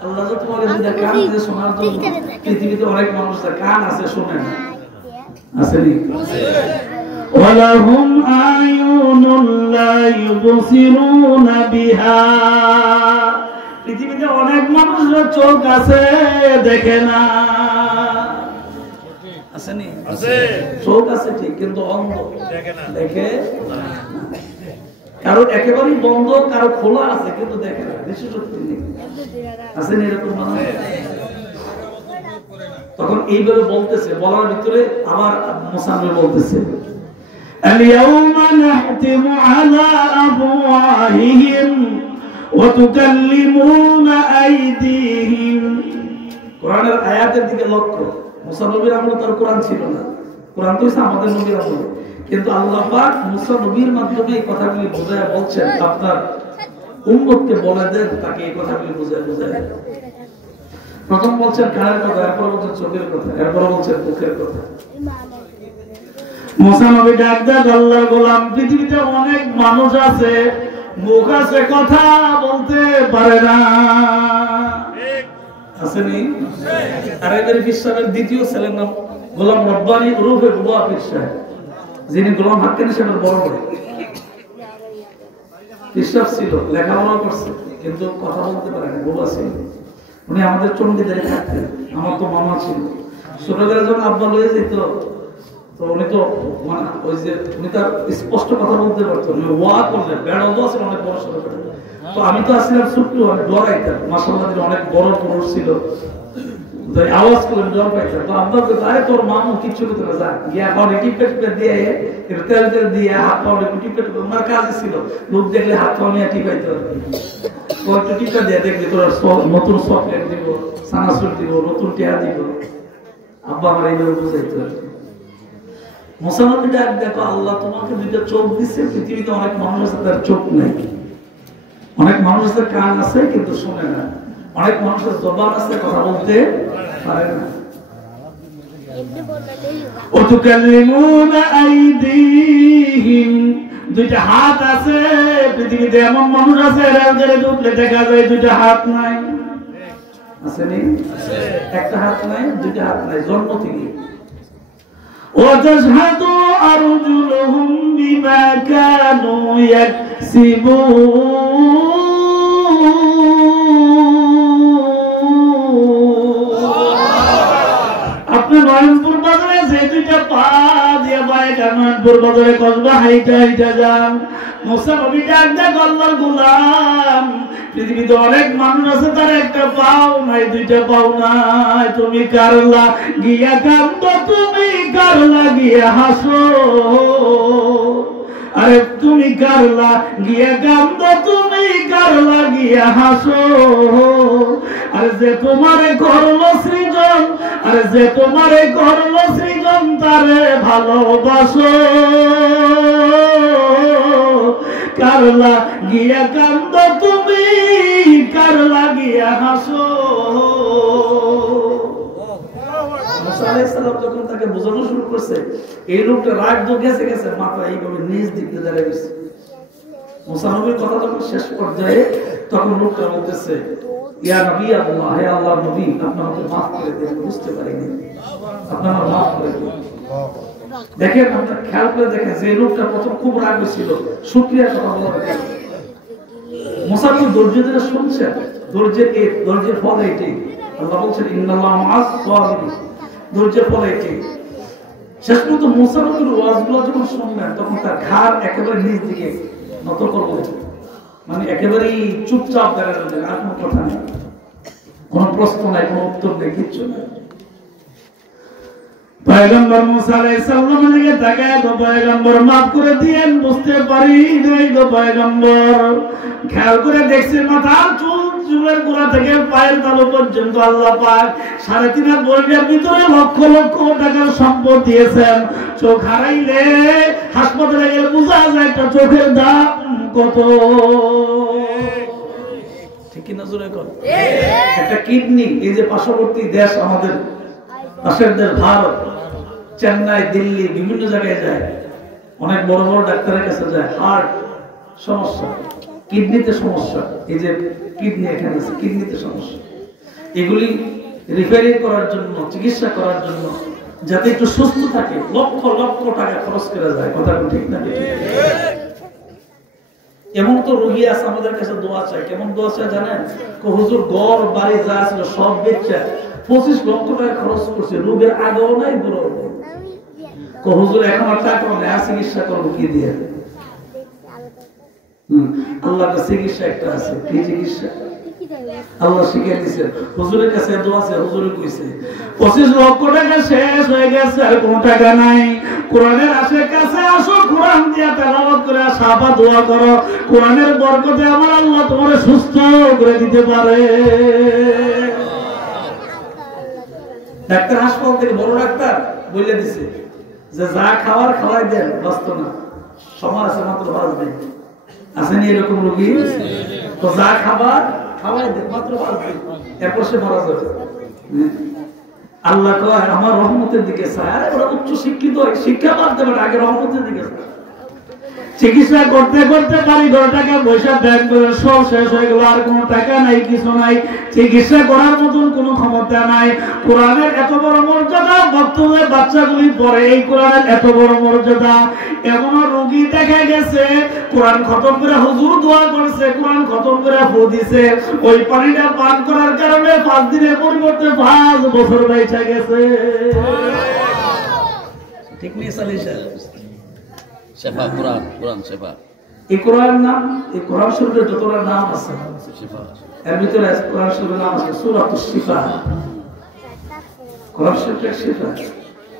আল্লাহ যে তোমাকে যে কান দিয়ে শোনার জন্য, পৃথিবীতে অনেক মানুষ কান আছে শোনে না, আসেনি? ওয়ালাহুম আয়ুনুন লা ইউবসিরুনা বিহা, পৃথিবীতে অনেক মানুষের চোখ আছে দেখে না, আসেনি? আছে, চোখ আছে ঠিক কিন্তু অন্ধ, দেখে না। কারো একেবারেই বন্ধ, কারো খোলা আছে কিন্তু দেখে না, বিশেষত্ব নেই, আসেনি এরকম মানুষ? তখন এইভাবে বলতেছে, বলার ভিতরে আবার মুসা নবী বলতেছে আল-ইয়াওমা নাহতিমু আলা আফওয়াহিহিম ওয়া তুকাল্লিমুনা আইদিহিম। কোরআনের আয়াতের দিকে লক্ষ্য। মুসা নবীর আমলে তার কোরআন ছিল না, কোরআন তো আমাদের নবীর আমলে, কিন্তু আল্লাহ পাক মুসা নবীর মাধ্যমে এই কথাগুলি বোঝায় বলছেন আপনার উম্মতকে বলে দেন তাকে এই কথাগুলি বোঝায়। প্রথম বলছেন কানের কথা, এরপর বলছেন চোখের কথা, এরপর বলছেন মুখের কথা। মুসা নবী ডাক দেন আল্লাহর গোলাম, পৃথিবীতে অনেক মানুষ আছে মুখ আছে কথা বলতে পারে না, আসেনি? আর এদের বিশ্বাসের দ্বিতীয় ছেলের নাম গোলাম রব্বানী রূপে বুয়া পীর সাহেব, যিনি গোলাম হাক্কানি সাহেবের বড় বড় বিশ্বাস ছিল, লেখাপড়া করছে কিন্তু কথা বলতে পারে না, বুয়া ছিল। উনি আমাদের চণ্ডীদারে থাকতেন, আমার তো মামা ছিল। ছোটবেলা যখন আব্বা লয়ে যেত তো উনি তো মানে ওই যে উনি তার স্পষ্ট কথা বলতে পারতেন, উনি ওয়া করলেন, বেড়া আছে অনেক বড় সড়ো। তো আমি তো আসলে ছোট্ট, আমি ডরাইতাম, মাশাআল্লাহ অনেক বড় পুরুষ ছিল, তাই আওয়াজ করলেন, ডর পাইতাম। তো আমরা তো আরে তোর মামু কিচ্ছু করতে না, যা গিয়া পাউডার টিপে দিয়ে তেল তেল দিয়ে হাত পাউডার টিপে, ওনার কাজই ছিল লোক দেখলে হাত পাও নিয়ে টিপাইতে হবে, কয়েকটা টিপা দিয়ে দেখবে তোর নতুন চকলেট দিব, সানাসুর দিব, নতুন টিয়া দিব। আব্বা আমার এইভাবে বুঝাইতে হবে। মুসা নবী ডাক, দেখো আল্লাহ তোমাকে দুইটা চোখ দিচ্ছে, পৃথিবীতে অনেক মানুষ আছে তার চোখ নাই, অনেক মানুষের কান আছে কিন্তু শুনে না, অনেক মানুষের জবান আছে কথা বলতে পারে না। ওয়াতুকাল্লিমুনা আইদিহিম, দুইটা হাত আছে, পৃথিবীতে এমন মানুষ আছে এরা দুধলে দেখা যায় দুইটা হাত নাই, আছে নি? একটা হাত নাই, দুইটা হাত নাই জন্ম থেকে। ওয়াতাশহাদু আরজুলুহুম বিমা কানু ইয়াকসিবুন, আপনি নয়নপুর বাজারে যে দুইটা পা দিয়ে বাইক নয়নপুর বাজারে কসবা হাইটা হাইটা যান, মুসা নবী ডাক দেখ আল্লাহর গোলাম, পৃথিবীতে অনেক মানুষ আছে তার একটা পাও নাই, দুইটা পাও নাই, তুমি কারলা গিয়া কান্দ, তুমি কারলা গিয়া হাসো, আরে তুমি কারলা গিয়া কান্দ, তুমি কারলা গিয়া হাসো, আরে যে তোমারে করলো সৃজন, আরে যে তোমারে করলো সৃজন তারে ভালোবাসো, কারলা গিয়া কান্দ, তুমি কারলা গিয়া হাসো। মুসা আলাইহিস সালাম যখন তাকে বোঝানো শুরু করছে, এই লোকটা রাগ তো গেছে গেছে, মাথা এইভাবে নিজ দিক দিয়ে দাঁড়িয়ে গেছে। মুসা নবীর কথা যখন শেষ পর্যায়ে, তখন লোকটা বলতেছে, ইয়া নবী আল্লাহ, হে আল্লাহর নবী, আপনি আমাকে মাফ করে দিন, বুঝতে পারিনি, আপনি আমার মাফ করে দিন। দেখেন, আপনারা খেয়াল করে দেখেন, যে লোকটা প্রথম খুব রাগ হয়েছিল, শুকরিয়ার কথা বলা হয়েছে, মুসা নবী ধৈর্য ধরে শুনছেন, ধৈর্যের ফল এইটাই। আল্লাহ বলছেন ইন্নাল্লাহা মা'আস সাবিরিন, ধৈর্যের ফল এইটাই। শেষ পর্যন্ত মুসা নবীর ওয়াজগুলো যখন শুনলেন, তখন তার ঘাড় একেবারে নিচ দিকে নত করলেন, মানে একেবারেই চুপচাপ দাঁড়িয়ে রইলেন, আর কোনো কথা নেই, কোনো প্রশ্ন নাই, কোনো উত্তর নেই, কিচ্ছু নেই। পয়গম্বর মুসা আলাইহিস সালামের দিকে তাকায়, তো পয়গম্বর মাফ করে দিয়েন, বুঝতে পারি নাই গো পয়গম্বর। খেয়াল করে দেখছেন মাথার চুলের গোড়া থেকে পায়ের তালু পর্যন্ত আল্লাহ পাক 3.5 বর্গের ভিতরে লক্ষ লক্ষ টাকার সম্পদ দিয়েছেন। চোখ হারাইলে হাসপাতালে গেলে বোঝা যায় একটা চোখের দাম কত। ঠিক কি না জোরে কর? একটা কিডনি, এই যে পার্শ্ববর্তী দেশ আমাদের পাশের দেশ ভারত, চেন্নাই, দিল্লি, বিভিন্ন জায়গায় যায়, অনেক বড় বড় ডাক্তারের কাছে যায়, হার্ট সমস্যা, কিডনিতে সমস্যা, এই যে কিডনি এখানে আছে, কিডনিতে সমস্যা, এগুলি রিপেয়ারিং করার জন্য, চিকিৎসা করার জন্য, যাতে একটু সুস্থ থাকে, লক্ষ লক্ষ টাকা খরচ করা যায়। কথা ঠিক না? এমন তো রোগী আছে আমাদের কাছে দোয়া চায়, কেমন দোয়া চায় জানেন? হুজুর ঘর বাড়ি যা ছিল সব বেচা 25 লক্ষ টাকা খরচ করছে, রোগের আগেও নাই দূরও নাই, হুজুর এখন আর টাকা নেই, চিকিৎসা করবো কি দিয়ে? আল্লাহর কাছে চিকিৎসা একটা আছে, কি চিকিৎসা? আল্লাহ শিখিয়ে দিয়েছে, হুজুরের কাছে দোয়া আছে, হুজুরে কইছে 25 লক্ষ টাকা শেষ হয়ে গেছে, আর কোনো টাকা নাই, কোরআনের কাছে আসো, কোরআন দিয়ে তেলাওয়াত করে সাফা দোয়া করো, কোরআনের বরকতে আমার আল্লাহ তোমারে সুস্থ করে দিতে পারে। ডাক্তার হাসপাতাল থেকে বড় ডাক্তার বলে দিছে যে যা খাওয়ার খাওয়াই দেন, বাঁচত না, সময় আছে মাত্র 5 দিন। আসেনি এরকম রোগী? তো যা খাবার খাওয়াই দেন, মাত্র 5 দিন, এরপর সে মারা যাবে। আল্লাহ কয় আমার রহমতের দিকে চায়। আরে ওরা উচ্চ শিক্ষিত, শিক্ষা বাড়তে পারে, আগে রহমতের দিকে চায়। চিকিৎসা করতে করতে বাড়ি ঘর টাকা পয়সা ব্যাংক করে সব শেষ হয়ে গেল, আর কোনো টাকা নাই, কিছু নাই, চিকিৎসা করার মতন কোনো ক্ষমতা নাই। কোরআনের এত বড় মর্যাদা, বক্তব্যের বাচ্চাগুলি পড়ে এই কোরআনের এত বড় মর্যাদা। এমন রোগী দেখা গেছে কোরআন খতম করে হুজুর দোয়া করছে, কোরআন খতম করে ফু দিছে, ওই পানিটা পান করার কারণে 5 দিনের পরিবর্তে 5 বছর বেঁচে গেছে। ঠিক নেই সালিশা শেফা কোরআন কোরআন শেফা এই কোরআন নাম এই কোরআন শরীফের যতটা নাম আছে শেফা এর ভিতরে কোরআন শরীফের নাম আছে সূরাতুশ শিফা কোরআন শরীফের শিফা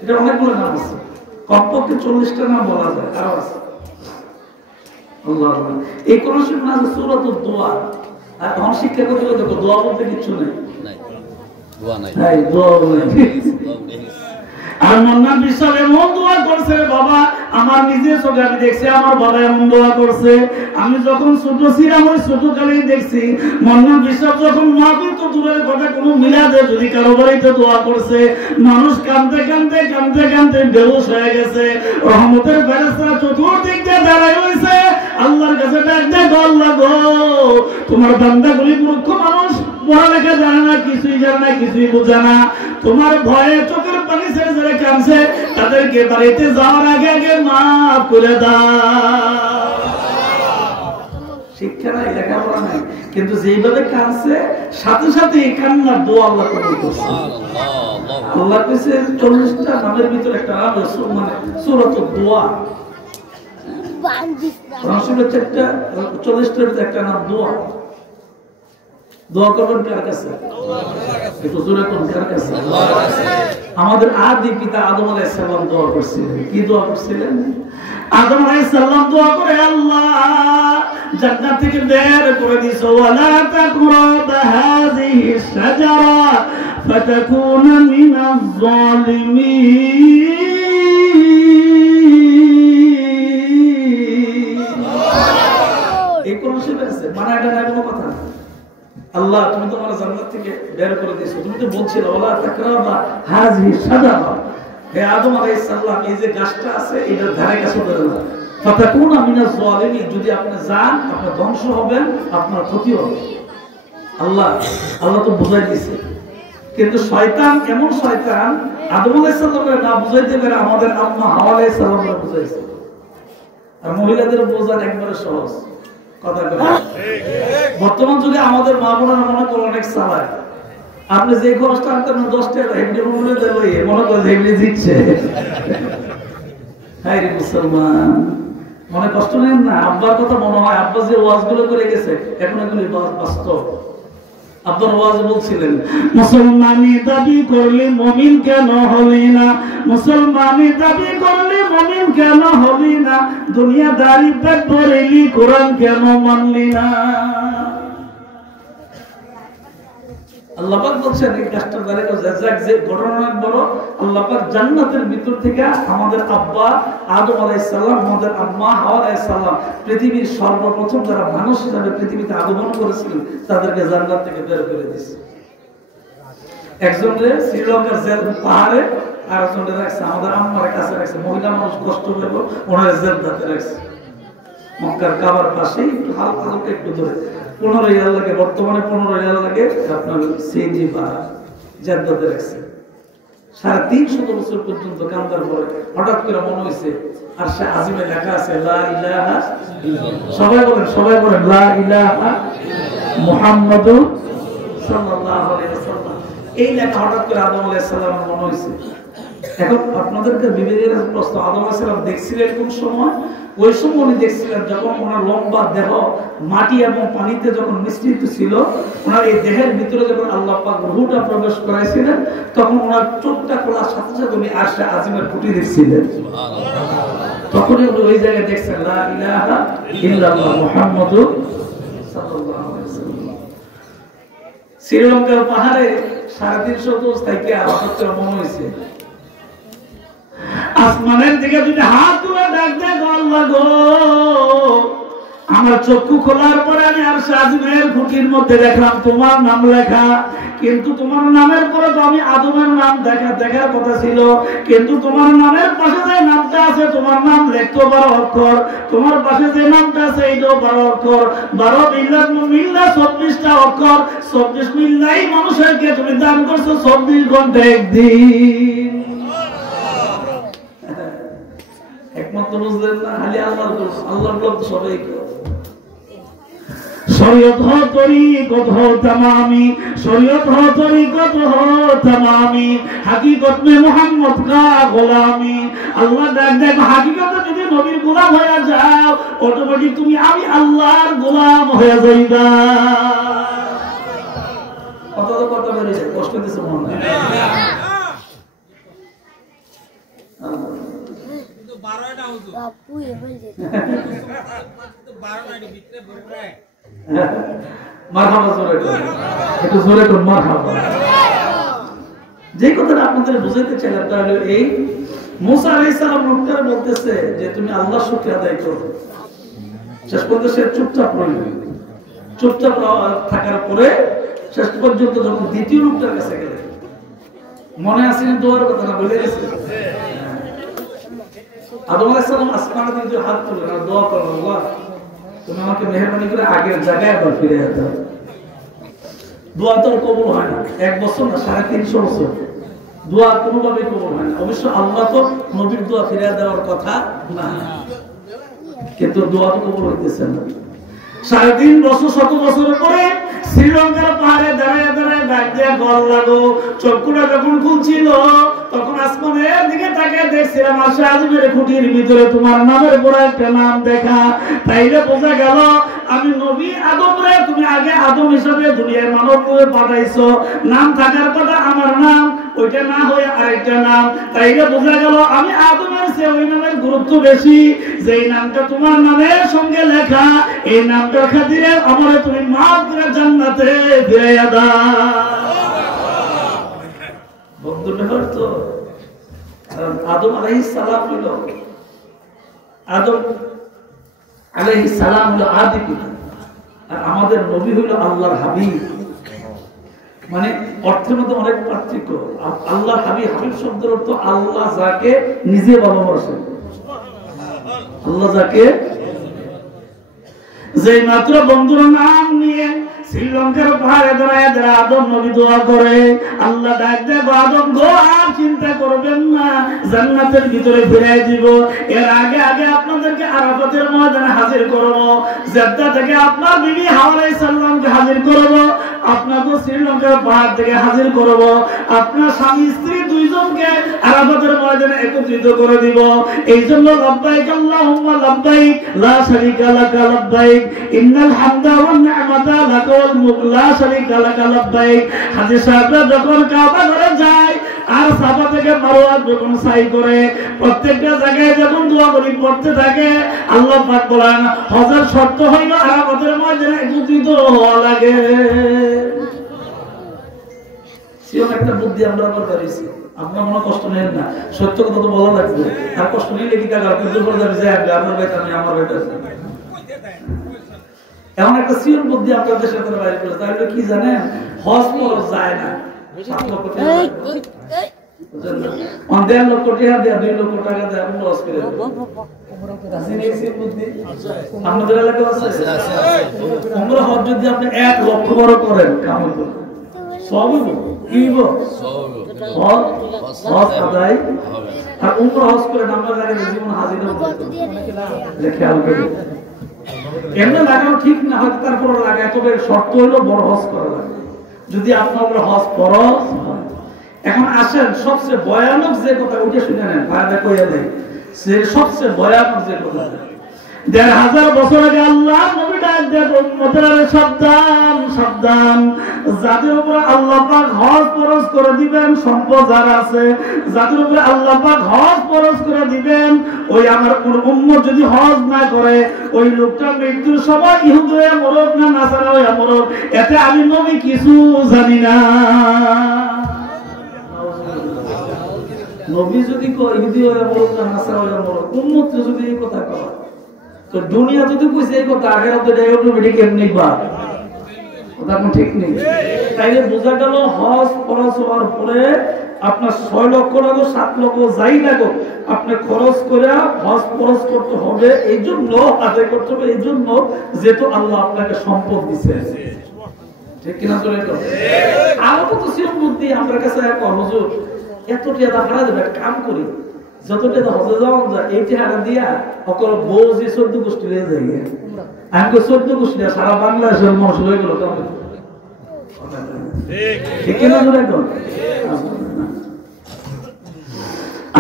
এটা অনেকগুলো নাম আছে কমপক্ষে 40টা নাম বলা যায় আরো আছে আল্লাহ এই কোরআন শরীফের নাম আছে সূরাতুদ দোয়া আর কোন শিক্ষা করতে দেখো দোয়া বলতে কিছু নেই দোয়া নাই দোয়া নেই আর মন্নান বিশ্বাস এমন দোয়া করছে বাবা আমার নিজের চোখে আমি দেখছি আমার বাবা এমন দোয়া করছে আমি যখন ছোট ছিলাম ওই ছোটকালেই দেখছি মন্নান বিশ্বাস যখন মাহফিল তো দূরের কথা কোনো মিলাদে যদি কারো বাড়িতে দোয়া করছে মানুষ কাঁদতে কাঁদতে কাঁদতে কাঁদতে বেহুশ হয়ে গেছে রহমতের ফেরেশতা চতুর্দিক দিয়ে দাঁড়ায় রয়েছে আল্লাহর কাছে ডাক দেয় আল্লাহ গো তোমার বান্দাগুলি মূর্খ মানুষ পড়ালেখা জানে না কিছুই জানে না কিছুই বোঝে না তোমার ভয়ে চোখের পানি ছেড়ে ছেড়ে কাঁদছে তাদেরকে বাড়িতে যাওয়ার আগে আগে মাফ করে দাও শিক্ষা নাই লেখাপড়া নাই কিন্তু যেইভাবে কাঁদছে সাথে সাথে এই কান্নার দোয়া আল্লাহ কবুল করছে আল্লাহ কইছে 40টা নামের ভিতরে একটা নাম আছে মানে সূরাতুদ দোয়া রাসূলের 40টার ভিতরে একটা নাম দোয়া দোয়া করবেন কার কাছে একটু জোরে কোন কার কাছে আল্লাহর কাছে আমাদের আদি পিতা আদম আলাইহিস সালাম দোয়া করছিলেন কি দোয়া করছিলেন আদম আলাইহিস সালাম দোয়া করে আল্লাহ জান্নাত থেকে বের করে দিছো ওয়ালা তাকরাব হাযিহি শাজারা ফাতাকুনা মিনাজ জালিমিন এই কোন শিবে আছে মানে এটা না কোনো কথা আল্লাহ তুমি তো আমার জান্নাত থেকে বের করে দিয়েছো তুমি তো বলছিলে ওয়ালা তাকরাবা হাযিহি শাজারা হে আদম আলাইহিস সালাম এই যে গাছটা আছে এটার ধারে কাছে যাবেন না ফাতাকুনা মিনাজ জালিমিন যদি আপনি যান আপনি ধ্বংস হবেন আপনার ক্ষতি হবে আল্লাহ তো বুঝাই দিয়েছে কিন্তু শয়তান কেমন শয়তান আদম আলাইহিস সালামের না বুঝাইতে পারে আমাদের আম্মা হাওয়া আলাইহিস সালামকে বুঝাইছে আর মহিলাদের বোঝার একবারে সহজ কথা বলে বর্তমান যুগে আমাদের মা বোনেরা মনে করে অনেক চালায় আপনি যে খরচটা আনতেন 10 টাকা হেমনি মনে দেবো মনে করে হেমনি দিচ্ছে হায় রে মুসলমান মনে কষ্ট নেন না আব্বার কথা মনে হয় আব্বা যে ওয়াজগুলো করে গেছে এখন এগুলি বাস্তব আব্বার ওয়াজ বলছিলেন মুসলমানি দাবি করলে মুমিন কেন হলি না মুসলমানি দাবি করলে মুমিন কেন হলি না দুনিয়াদারি পেট ভরেলি কোরআন কেন মানলি না আল্লাহ পাক বলছেন এই কাজটা দ্বারা যাক যে ঘটনা বড় আল্লাহ পাক জান্নাতের ভিতর থেকে আমাদের আব্বা আদম আলাইহিস সালাম আমাদের আম্মা হাওয়া আলাইহিস সালাম পৃথিবীর সর্বপ্রথম যারা মানুষ হিসেবে পৃথিবীতে আগমন করেছিলেন তাদেরকে জান্নাত থেকে বের করে দিয়েছে একজনকে শ্রীলঙ্কার জেল পাহাড়ে আর একজনকে রাখছে আমাদের আম্মার কাছে রাখছে মহিলা মানুষ কষ্ট পেল ওনার জেলদাতে রাখছে মক্কার কাবার পাশে একটু হালকা হালকা একটু ধরে 15,000 লাগে বর্তমানে 15,000 লাগে আপনার সিএনজি বা জেদ্দাতে রাখছে 350 বছর পর্যন্ত কান্দার পরে হঠাৎ করে মনে হয়েছে আর সে আজিমে লেখা আছে লা ইলাহা ইল্লাল্লাহ সবাই বলেন লা ইলাহা মুহাম্মাদুর সাল্লাল্লাহু আলাইহি ওয়াসাল্লাম এই লেখা হঠাৎ করে আদম আলাইহিস সালামের মনে হয়েছে এখন আপনাদেরকে বিবেকের প্রশ্ন আদম আলাইহিস সালাম দেখছিলেন কোন সময় ওই সময় উনি দেখছিলেন যখন ওনার লম্বা দেহ মাটি এবং পানিতে যখন মিশ্রিত ছিল ওনার এই দেহের ভিতরে যখন আল্লাহ পাক রূহটা প্রবেশ করাইছিলেন তখন ওনার চোখটা খোলার সাথে সাথে উনি আরশে আজিমের খুঁটি দেখছিলেন তখনই উনি ওই জায়গায় দেখছেন লা ইলাহা ইল্লাল্লাহ মুহাম্মাদুর সাল্লাল্লাহু আলাইহি ওয়াসাল্লাম শ্রীলঙ্কার পাহাড়ে 350 বছর থেকে হঠাৎ করে মনে হয়েছে আসমানের দিকে যদি হাত তুলে ডাক দেয় আল্লাহ গো আমার চক্ষু খোলার পরে আমি আর সাজমের খুঁটির মধ্যে দেখলাম তোমার নাম লেখা কিন্তু তোমার নামের পরে তো আমি আদমের নাম দেখার কথা ছিল কিন্তু তোমার নামের পাশে যে নামটা আছে তোমার নাম লিখতো 12 অক্ষর তোমার পাশে যে নামটা আছে এইটাও 12 অক্ষর 12 মিল্লা 24টা অক্ষর 24 মিল্লাই মানুষেরকে তুমি দান করছো 24 ঘন্টা একদিন একমাত্র বুঝলেন না খালি আল্লাহর লোক সবাই শরীয়ত হো তরিকত হো तमामी শরীয়ত হো তরিকত হো तमामी হাকিকত মে মুহাম্মদ কা গোলামি আল্লাহ দেখো হাকিকতে যদি নবীর গোলাম হয়ে যাও অটোমেটিক তুমি আমি আল্লাহর গোলাম হয়ে যাইবা কত কথা বলেছে কষ্ট দিছে মন না কিন্তু 12টা হুজুর বাপু এবার যেতে তো 12টা ভিতরে বলবে মারহাবা জোরে একটু জোরে কোন মারহাবা যে কথাটা আপনাদের বুঝাইতে চাইলাম তাহলে এই মুসা আলাইহিস সালাম লোকটার বলতেছে যে তুমি আল্লাহর শুকরিয়া আদায় করো শেষ পর্যন্ত সে চুপচাপ রইল চুপচাপ থাকার পরে শেষ পর্যন্ত যখন দ্বিতীয় লোকটার কাছে গেলেন মনে আসেনি দোয়ার কথা না বলে গেছে আদম আলাইহিস সালাম আসমানে দিকে হাত তুললেন আর দোয়া করলেন আল্লাহ তুমি আমাকে মেহেরবানি করে আগের জায়গায় আবার ফিরে যেতে হবে দোয়া তো কবুল হয় না 1 বছর না 350 বছর দোয়া কোনোভাবেই কবুল হয় না অবশ্য আল্লাহ তো নবীর দোয়া ফিরিয়ে দেওয়ার কথা না কিন্তু দোয়া তো কবুল হইতেছে না 3.5 বছর 100 বছরের পরে শ্রীলঙ্কার পাহাড়ে দাঁড়ায় দাঁড়ায় ডাক দিয়ে গল লাগো চক্ষুটা যখন খুলছিল তখন আসমানের দিকে তাকিয়ে দেখছিলাম আশা আজমের খুঁটির ভিতরে তোমার নামের বড় একটা নাম দেখা তাইলে বোঝা গেল আমি নবী আদমরে তুমি আগে আদম হিসাবে দুনিয়ার মানব রূপে পাঠাইছো নাম থাকার কথা আমার নাম ওইটা না হয়ে আরেকটা নাম তাইলে বোঝা গেল আমি আদমের চেয়ে ওই নামের গুরুত্ব বেশি যেই নামটা তোমার নামের সঙ্গে লেখা এই নামটার খাতিরে আমারে তুমি মাফ করে জান্নাতে ফিরাইয়া দাও বন্ধুরা হতো আদম আলাইহিস সালাম হলো আদম আলাইহিস সালাম হলো আদি পিতা আর আমাদের নবী হলো আল্লাহর হাবিব মানে অর্থের মধ্যে অনেক পার্থক্য আল্লাহর হাবিব হাবিব শব্দের অর্থ আল্লাহ যাকে নিজে ভালোবাসেন আল্লাহ যাকে যে মাত্র বন্ধুর নাম নিয়ে শ্রীলঙ্কার পাহাড়ে দাঁড়ায় দাঁড়ায় আদম নবী দোয়া করে আল্লাহ ডাক দেব আদম গো আর চিন্তা করবেন না জান্নাতের ভিতরে ফিরাই দিব এর আগে আগে আপনাদেরকে আরাফাতের ময়দানে হাজির করব জেদ্দা থেকে আপনার বিবি হাওয়া আলাইহিস সালামকে হাজির করব আপনাকে শ্রীলঙ্কার পাহাড় থেকে হাজির করব আপনার স্বামী স্ত্রী দুইজনকে আরাফাতের ময়দানে একত্রিত করে দিব এই জন্য লাব্বাইক আল্লাহুম্মা লাব্বাইক লা শারীকা লাকা লাব্বাইক ইন্নাল হামদা ওয়ান নি'মাতা লাকা ওয়াল মুলক লা শারীকা লাকা লাব্বাইক হাজী সাহেবরা যখন কাবা ঘরে যায় আর সাফা থেকে মারওয়া যখন সাই করে প্রত্যেকটা জায়গায় যখন দোয়া করি পড়তে থাকে আল্লাহ পাক বলেন হজের শর্ত হইল আরাফাতের ময়দানে একত্রিত হওয়া লাগে সিওন একটা বুদ্ধি আমরা আবার করেছি আপনার মনে কষ্ট নেন না সত্য কথা তো বলা লাগবে আর কষ্ট নিলে কি টাকা কিন্তু করে যাবে যে আপনার বাইতে আমি আমার বাইতে এমন একটা সিওন বুদ্ধি আপনাদের সাথে বাইরে করে তাহলে কি জানেন হজ ফরজ যায় না 7 লক্ষ টাকা অন্ধ্র লক্ষ টাকা দেয় 2 লক্ষ টাকা দেয় আপনি হজ করে আমাদের এলাকায় আছে আমরা হজ যদি আপনি 1 লক্ষ বড় করেন কামল করে সব কি হজ আদায় আর উমরা হজ করে আমরা জানি জীবন হাজির খেয়াল করি এমনি লাগানো ঠিক না হয়তো তারপর লাগায় তবে শর্ত হলো বড় হজ করা লাগে যদি আপনার হজ ফরজ এখন আসেন সবচেয়ে ভয়ানক যে কথা ওইটা শুনে নেন ফায়দা কইয়া দেয় সে সবচেয়ে ভয়ানক যে কথা 1500 বছর আগে আল্লাহ নবী ডাক দেন উম্মতেরা সাবধান সাবধান যাদের উপর আল্লাহ পাক হজ ফরজ করে দিবেন সম্পদ যারা আছে যাদের উপর আল্লাহ পাক হজ ফরজ করে দিবেন ওই আমার কোন উম্মত যদি হজ না করে ওই লোকটা মৃত্যুর সময় ইহুদি হয়ে মরক না নাসারা হয়ে মরক এতে আমি নবী কিছু জানি না নবী যদি ইহুদি হয়ে মরক না নাসারা হয়ে মরক উম্মত যদি এই কথা কয় তো দুনিয়া যদি কইছে এই কথা আখিরাতে এটা অটোমেটিক এমনি বা কথা কোন ঠিক নেই তাইলে বোঝা গেল হজ ফরজ হওয়ার পরে আপনার 6 লক্ষ লাগো 7 লক্ষ যাই লাগো আপনি খরচ করে হজ ফরজ করতে হবে এইজন্য আদায় করতে হবে এইজন্য যেহেতু আল্লাহ আপনাকে সম্পদ দিয়েছে ঠিক কিনা চলে তো আর কত সিম বুদ্ধি আমার কাছে এক হুজুর এত টাকা হারা যাবে কাম করি যত টাকা হজে যাওয়া যায় এই টাকা দিয়া অকল বউ যে 14 গোষ্ঠী হয়ে যায় আমি তো 14 গোষ্ঠী সারা বাংলাদেশের মানুষ হয়ে গেল ঠিক কিনা জোরে কর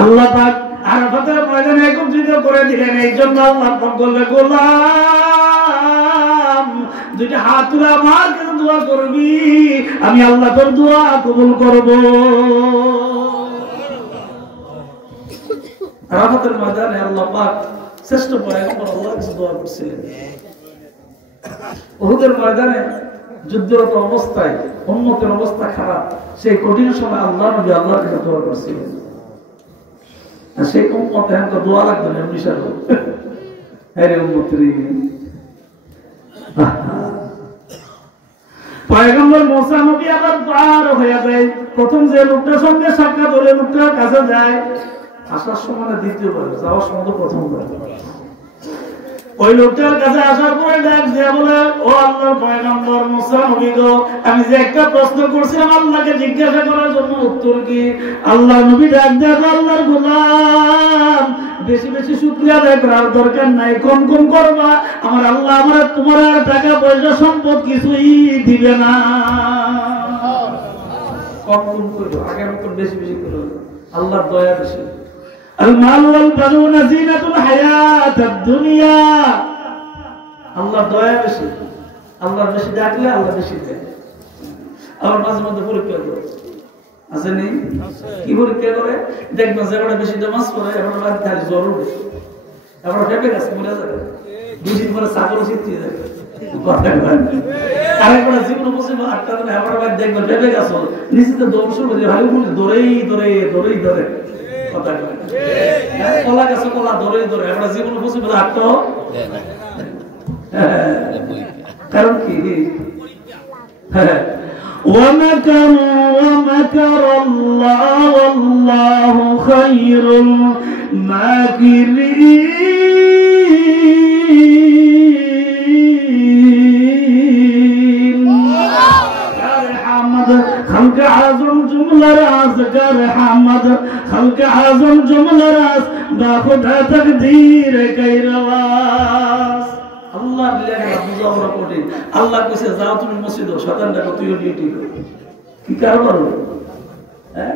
আল্লাহ পাক আরাফাতের ময়দানে একত্রিত করে দিলেন। এই জন্য আল্লাহ পাক বললেন গোলাম দুইটা হাত তুলে আমার কাছে দোয়া করবি, আমি আল্লাহ তোর দোয়া কবুল করব। আরাফাতের ময়দানে আল্লাহ পাক শ্রেষ্ঠ পয়গম্বর আল্লাহর কাছে দোয়া করছিলেন। উহুদের ময়দানে যুদ্ধরত অবস্থায় উম্মতের অবস্থা খারাপ, সেই কঠিন সময় আল্লাহ নবী আল্লাহর কাছে দোয়া করছিলেন। সেই উম্মত এখন তো দোয়া লাগবে না, এমনি সার হ্যাঁ রে উম্মত রে। পয়গম্বর মুসা নবী আবার পার হয়ে যায়। প্রথম যে লোকটার সঙ্গে সাক্ষাৎ হলে লোকটার কাছে যায়, আসার সময় দ্বিতীয়বার, যাওয়ার সময় তো প্রথমবার। ওই লোকটার কাছে আসার পরে ডাক দিয়ে বলে, ও আল্লাহর পয়গম্বর মুসা নবী গো, আমি যে একটা প্রশ্ন করছিলাম আল্লাহকে জিজ্ঞাসা করার জন্য উত্তর কি? আল্লাহ নবী ডাক দিয়ে, আল্লাহর গোলাম বেশি বেশি শুকরিয়া আদায় করার দরকার নাই, কম কম করবা, আমার আল্লাহ আমার তোমার আর টাকা পয়সা সম্পদ কিছুই দিবে না। কম কম করবো, আগের মতন বেশি বেশি করবো, আল্লাহর দয়া বেশি। المال والبنون زينة الحياة الدنيا। আল্লাহর দয়া বেশি, আল্লাহর বেশি ডাকলে আল্লাহ বেশি দেয়। আমার মাঝে মধ্যে পরীক্ষা করে আছে নি, কি পরীক্ষা করে দেখবেন যে এবার বেশি নামাজ পড়ে, এবার বাদ খালি জ্বর উঠে, এবার ভেবে গেছে মরে যাবে, দুদিন পরে চাকরি শিখিয়ে যাবে। আরেকবার জীবনে বসে 8টা দিন এবার বাদ দেখবেন ভেবে গেছে নিচে দৌড় শুরু করে ভালো বলে দৌড়েই দৌড়ে দৌড়েই ধরে কথা কলা গেছে কলা ধরে ধরে আমরা জীবনে বসে বলে আটটাও কারণ কি ومكروا ومكر الله والله خير الماكرين خلق اعظم جملہ راز کر حمد خلق اعظم جملہ راز با خدا تقدیر کئی رواز আল্লাহ লেখা বুঝা বড় কঠিন। আল্লাহ কইছে যাও তুমি মসজিদে, শয়তান দেখো তুইও ডিউটি কর, কি কারবার হ্যাঁ?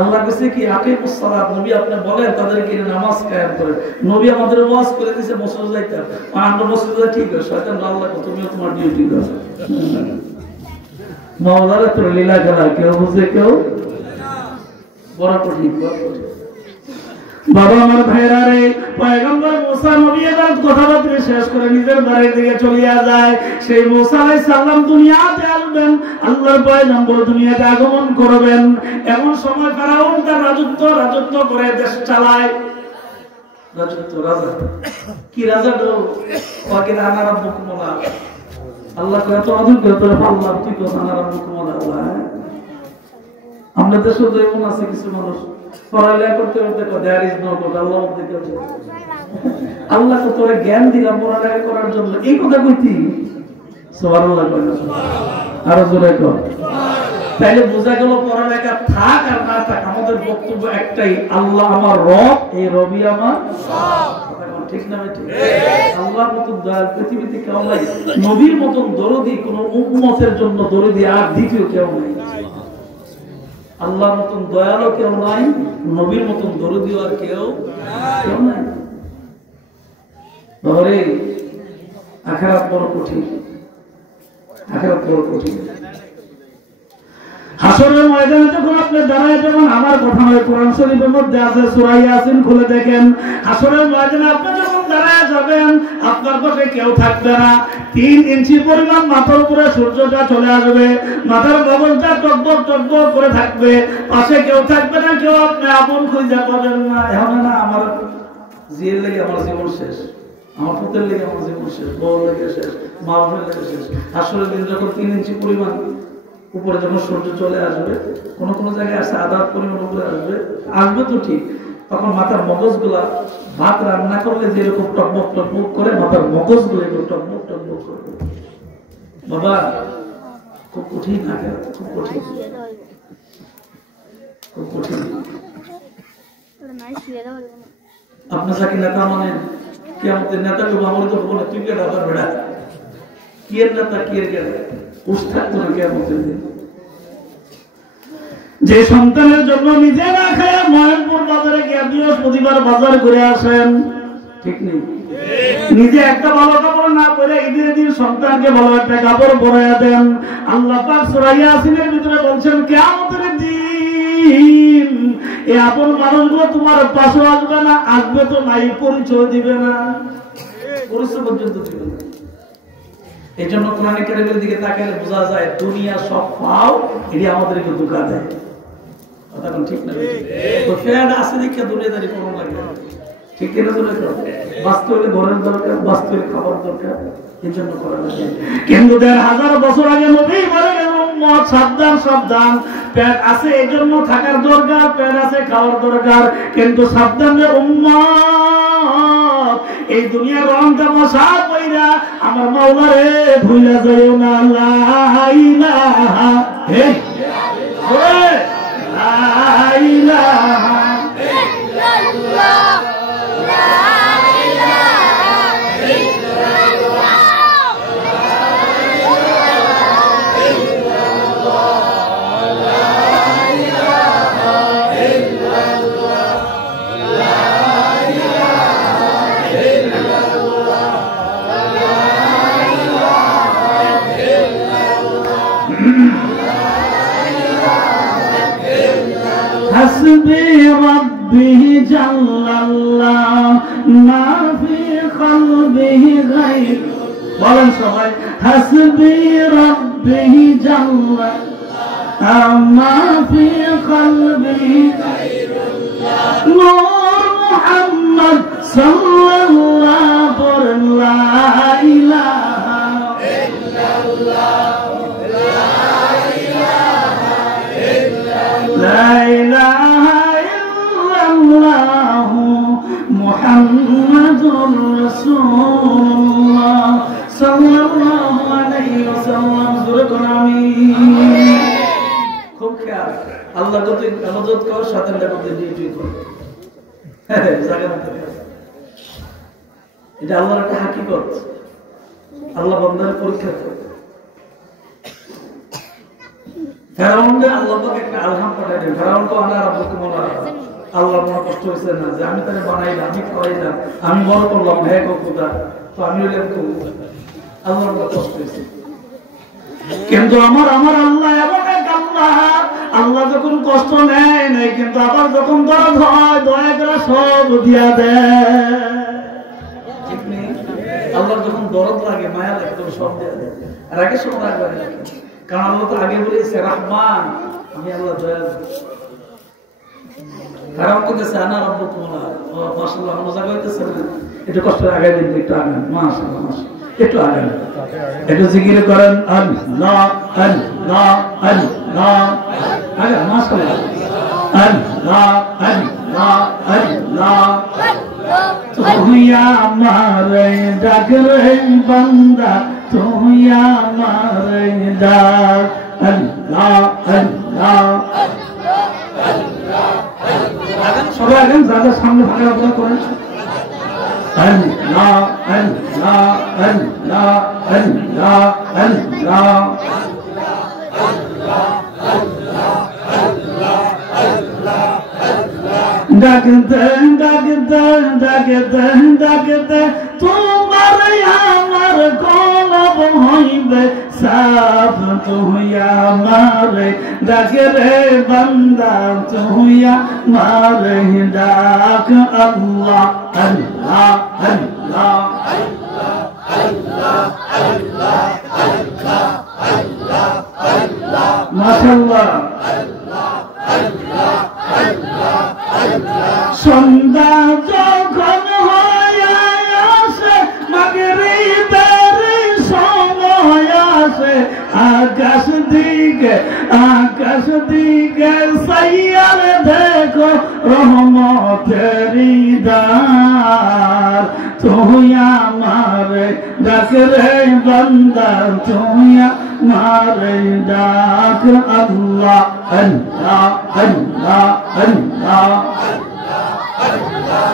আল্লাহ কইছে কি আকিমুস সালাত, নবী আপনি বলেন তাদেরকে নামাজ কায়েম করেন। নবী আমাদের ওয়াজ করে দিয়েছে মসজিদে যাইতে, আমরা মসজিদে ঠিক আছে, শয়তান আল্লাহ তুমিও তোমার ডিউটি করো। মাওলানা তো লীলা খেলা কেউ বুঝে কেউ বড় কঠিন। বাবা আমার ভাইরা রে, পয়গম্বর মুসা নবী এবার কথাবার্তা শেষ করে নিজের বাড়ির দিকে চলিয়া যায়। সেই মুসা আলাইহিস সালাম দুনিয়াতে আসবেন, আল্লাহর পয়গম্বর দুনিয়াতে আগমন করবেন। এমন সময় ফেরাউন তার রাজত্ব করে দেশ চালায়। রাজত্ব রাজা কি রাজা তো ওকে আনা রাব্বুকুম আল্লাহ কয় তো আদর করে তোরে আল্লাহ তুই কো আনা রাব্বুকুম আল্লাহ। আমরা দেশে যেমন আছে কিছু মানুষ পড়ালেখা করতে করতে দেয়ার ইজ নো গড, আল্লাহ দিকে আল্লাহ তো তোরে জ্ঞান দিলাম পড়ালেখা করার জন্য, এই কথা কইতি সুবহানাল্লাহ কয় না আরো জোরে কর। তাইলে বোঝা গেল পড়ালেখা থাক আর না থাক আমাদের বক্তব্য একটাই, আল্লাহ আমার রব, এই রবি আমার সব। ঠিক না ঠিক? আল্লাহর মতন দয়াল পৃথিবীতে কেউ নাই, নবীর মতন দরদি কোন উম্মতের জন্য দরদি আর দ্বিতীয় কেউ নাই। আল্লাহর মতন দয়ালও কেউ নাই, নবীর মতন দরদিও আর কেউ নাই। বাবারে আখিরাত বড় কঠিন, আখিরাত বড় কঠিন। হাসরের ময়দানে যখন আপনি দাঁড়ায় যাবেন, আমার কথা নয়, কোরআন শরীফের মধ্যে আছে, সূরা ইয়াসিন খুলে দেখেন। হাসরের ময়দানে আপনি যখন দাঁড়ায় যাবেন, আপনার পাশে কেউ থাকবে না। 3 ইঞ্চি পরিমাণ মাথার উপরে সূর্যটা চলে আসবে, মাথার মগজটা টকবক টকবক করে থাকবে, পাশে কেউ থাকবে না, কেউ আপনি আপন খুঁজে পাবেন না। এখন না আমার জিয়ের লেগে আমার জীবন শেষ, আমার পুতের লেগে আমার জীবন শেষ, বউ লেগে শেষ, মা বোনের লেগে শেষ। হাসরের দিন যখন 3 ইঞ্চি পরিমাণ উপরে যখন সূর্য চলে আসবে, কোন কোন জায়গায় আছে আধা পরিমাণ উপরে আসবে তো ঠিক, তখন মাথার মগজগুলা ভাত রান্না করলে যেরকম টকবক টকবক করে মাথার মগজগুলো এগুলো টকবক টকবক করবে। বাবা খুব কঠিন, আগে খুব কঠিন, খুব কঠিন। আপনি যাকে নেতা মানেন কিয়ামতের নেতাগুলো আমার তো বলে তুই কে ডাকার বেড়া কি এর নেতা কি এর গেলে উস থাকতো না কিয়ামতের দিন। যে সন্তানের জন্য নিজে না খায় ময়নপুর বাজারে গিয়ে বৃহস্পতিবার বাজার ঘুরে আসেন, ঠিক নেই, নিজে একটা ভালো কাপড় না পরে ঈদের দিন সন্তানকে ভালো একটা কাপড় পরাইয়া দেন। আল্লাহ পাক সূরা ইয়াসিনের ভিতরে বলছেন কিয়ামতের দিন এই আপন মানুষগুলো তোমার পাশে আসবে না, আসবে তো নাই, পরিচয় দিবে না, পরিচয় পর্যন্ত দিবে না। এই জন্য কোরআনে কারীমের দিকে তাকালে বোঝা যায় দুনিয়া সব পাও এটি আমাদেরকে ধোঁকা দেয়। কথা ঠিক না? তো ফেয়ার আছে দেখে দুনিয়াদারি কোনো লাগে না, ঠিক কিনা? বাঁচতে হলে ঘরের দরকার, বাঁচতে হলে খাবার দরকার, এই জন্য করা লাগে। কিন্তু ১,৫০০ বছর আগে নবী বলে গেল উম্মত সাবধান সাবধান, পেট আছে এই জন্য থাকার দরকার, পেট আছে খাওয়ার দরকার, কিন্তু সাবধান রে উম্মত, এই দুনিয়ার রং তামাশা কইরা আমার মাওলারে ভুইলা যাইও না। লা ইলাহা ইল্লাল্লাহ, লা ইলাহা ইল্লাল্লাহ, লা ইলাহা ইল্লাল্লাহ, লা ইলাহা ইল্লাল্লাহ, লা ইলাহা ইল্লাল্লাহ, লা ইলাহা হাসবি রাব্বি জাল্লাল্লাহ মা ফি কলবিহি গায়র, বলেন সবাই হাসবি রাব্বি জাল্লাল্লাহ মা ফি কলবিহি গায়রুল্লাহ, নূর মুহাম্মদ সাল্লাল্লাহু লা ইলাহা ইল্লাল্লাহ, লা ইলাহা ইল্লাল্লাহ মুহাম্মাদুর রাসূলুল্লাহ সাল্লাল্লাহু আলাইহি ওয়াসাল্লাম। জোরে কোন আমিন। খুব খেয়াল, আল্লাহ যদি ইবাদত করো সাথে সাথে ডিউটি করো, জায়গা মতো। এটা আল্লাহর একটা হাকিকত, আল্লাহ বান্দার পরীক্ষা করে। ফেরাউনকে আল্লাহ পাক একটা আলহাম পাঠাইলেন, ফেরাউন তো আনা রাব্বুকুম আল্লাহ, আল্লাহর মনে কষ্ট হয়েছে না যে আমি তাকে বানাইলাম, আমি খাওয়াইলাম, আমি বড় করলাম, হে খোদা, তো আমি হইলাম খুব, আল্লাহর মনে কষ্ট হয়েছে। কিন্তু আমার আল্লাহ এমন এক আল্লাহ, আল্লাহ যখন কষ্ট নেয় নাই, কিন্তু আবার যখন দরদ হয় দয়া করে সব দিয়া দেয়, ঠিক নেই? আল্লাহ যখন দরদ লাগে, মায়া লাগে, তখন সব দিয়া দেয়। আর আগে সব রাখবে না, কারণ আল্লাহ তো আগে বলেছে রহমান, আমি আল্লাহ দয়ালু। কারণ করতেছে আনা রাব্বুকুম আল্লাহ, মাশাআল্লাহ মজা করতেছে না, একটু কষ্ট আগে দিন, একটু আগে, মাশাআল্লাহ মাশাআল্লাহ, একটু আগে, একটু জিকির করেন আল্লাহ আল্লাহ আল্লাহ, আগে মাশাআল্লাহ আল্লাহ আল্লাহ আল্লাহ। তুই আমার ডাক রে বান্দা, তুই আমার ডাক, আল্লাহ আল্লাহ সবাই আগে যাদের সামনে ফাঁকা আপনারা করেন আল্লাহ আল্লাহ আল্লাহ আল্লাহ আল্লাহ। ডাকতে ডাকতে ডাকতে ডাকতে তোমার আমার কলব হইবে সাফ, তুই আমার ডাকে রে বান্দা, তুই আমার ডাক, আল্লাহ আল্লাহ আল্লাহ মাশাআল্লাহ। সন্ধ্যা যখন হয়ে আসে, মাগরিবের সময় আসে, আকাশ দিকে সাইয়ার দেখো রহমতেরি দ্বার, তুই আমার ডাক রে বান্দা, তুই আমার ডাক, আল্লাহ আল্লাহ আল্লাহ আল্লাহ আল্লাহ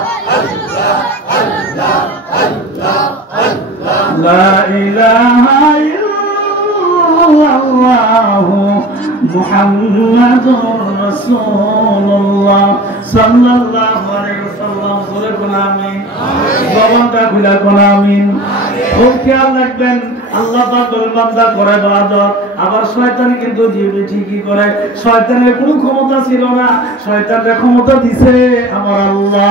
আল্লাহ আল্লাহ লা ইলাহা ইল্লাল্লাহু মুহাম্মাদুর রাসূলুল্লাহ সাল্লাল্লাহু আলাইহি ওয়াসাল্লাম। জোরে বলুন আমিন। জবানটা খুলে বলুন আমিন। খুব খেয়াল রাখবেন, আল্লাহ পাক বান্দা করে ইবাদত, আবার শয়তান কিন্তু জিবি ঠিকই করে। শয়তানের কোনো ক্ষমতা ছিল না, শয়তানের ক্ষমতা দিছে আমার আল্লাহ।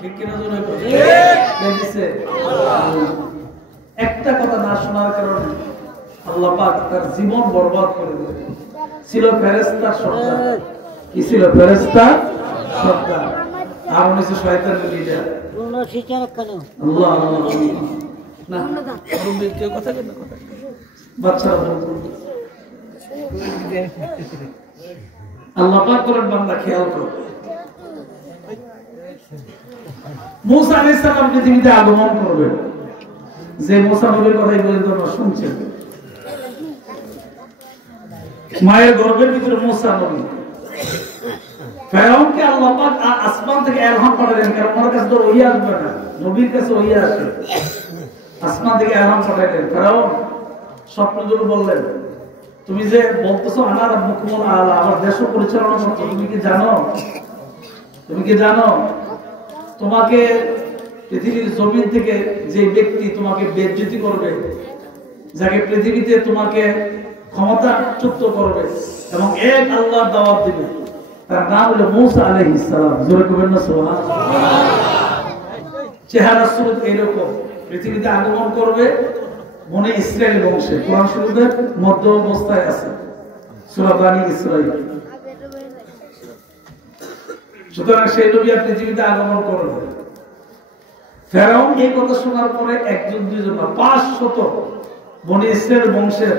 ঠিক কিনা জোরে বলুন? কে দিছে? একটা কথা না শোনার কারণে আল্লাহ পাক তার জীবন বরবাদ করে দিলেন। ছিল ফেরেশতার সর্দার। কি ছিল? ফেরেশতার সর্দার। আর উনি ছিল শয়তানের লিডার। আল্লাহ আল্লাহ না মুরব্বি কেউ কথা কেন কথা বাচ্চারা বলতো আল্লাহ পাক করেন বান্দা খেয়াল করো। মুসা আলাইহিস সালাম পৃথিবীতে আগমন করবেন। যে মুসা নবীর কথাই বলে তোমরা শুনছেন, মায়ের গর্ভের ভিতরে মুসা নবী। ফেরাউনকে আল্লাহ পাক আসমান থেকে ইলহাম পাঠালেন, কারণ ওনার কাছে তো ওহী আসবে না, নবীর কাছে ওহী আসে। আসমান থেকে ইলহাম পাঠালেন। ফেরাউন স্বপ্নদূত বললেন, তুমি যে বলতেছো আনা রাব্বুকুমুল আলা, আমার দেশ পরিচালনা করছো, তুমি কি জানো? তুমি কি জানো তোমাকে পৃথিবীর জমিন থেকে যে ব্যক্তি তোমাকে বেইজ্জতি করবে, যাকে পৃথিবীতে তোমাকে ক্ষমতাচ্যুত করবে এবং এক আল্লাহর দাওয়াত দিবে, তার নাম হলো মুসা আলাইহিস সালাম। জোরে বলবেন না সুবহানাল্লাহ। চেহারা সুরত এরকম, পৃথিবীতে আগমন করবে বনে ইসরাইল বংশে। কোরআন শরীফের মধ্য অবস্থায় আছে সূরা বানী ইসরাইল। সুতরাং সেই নবী পৃথিবীতে আগমন করবে। ফেরাউন এই কথা শোনার পরে একজন দুইজন না 500 বনে ইসরাইল বংশের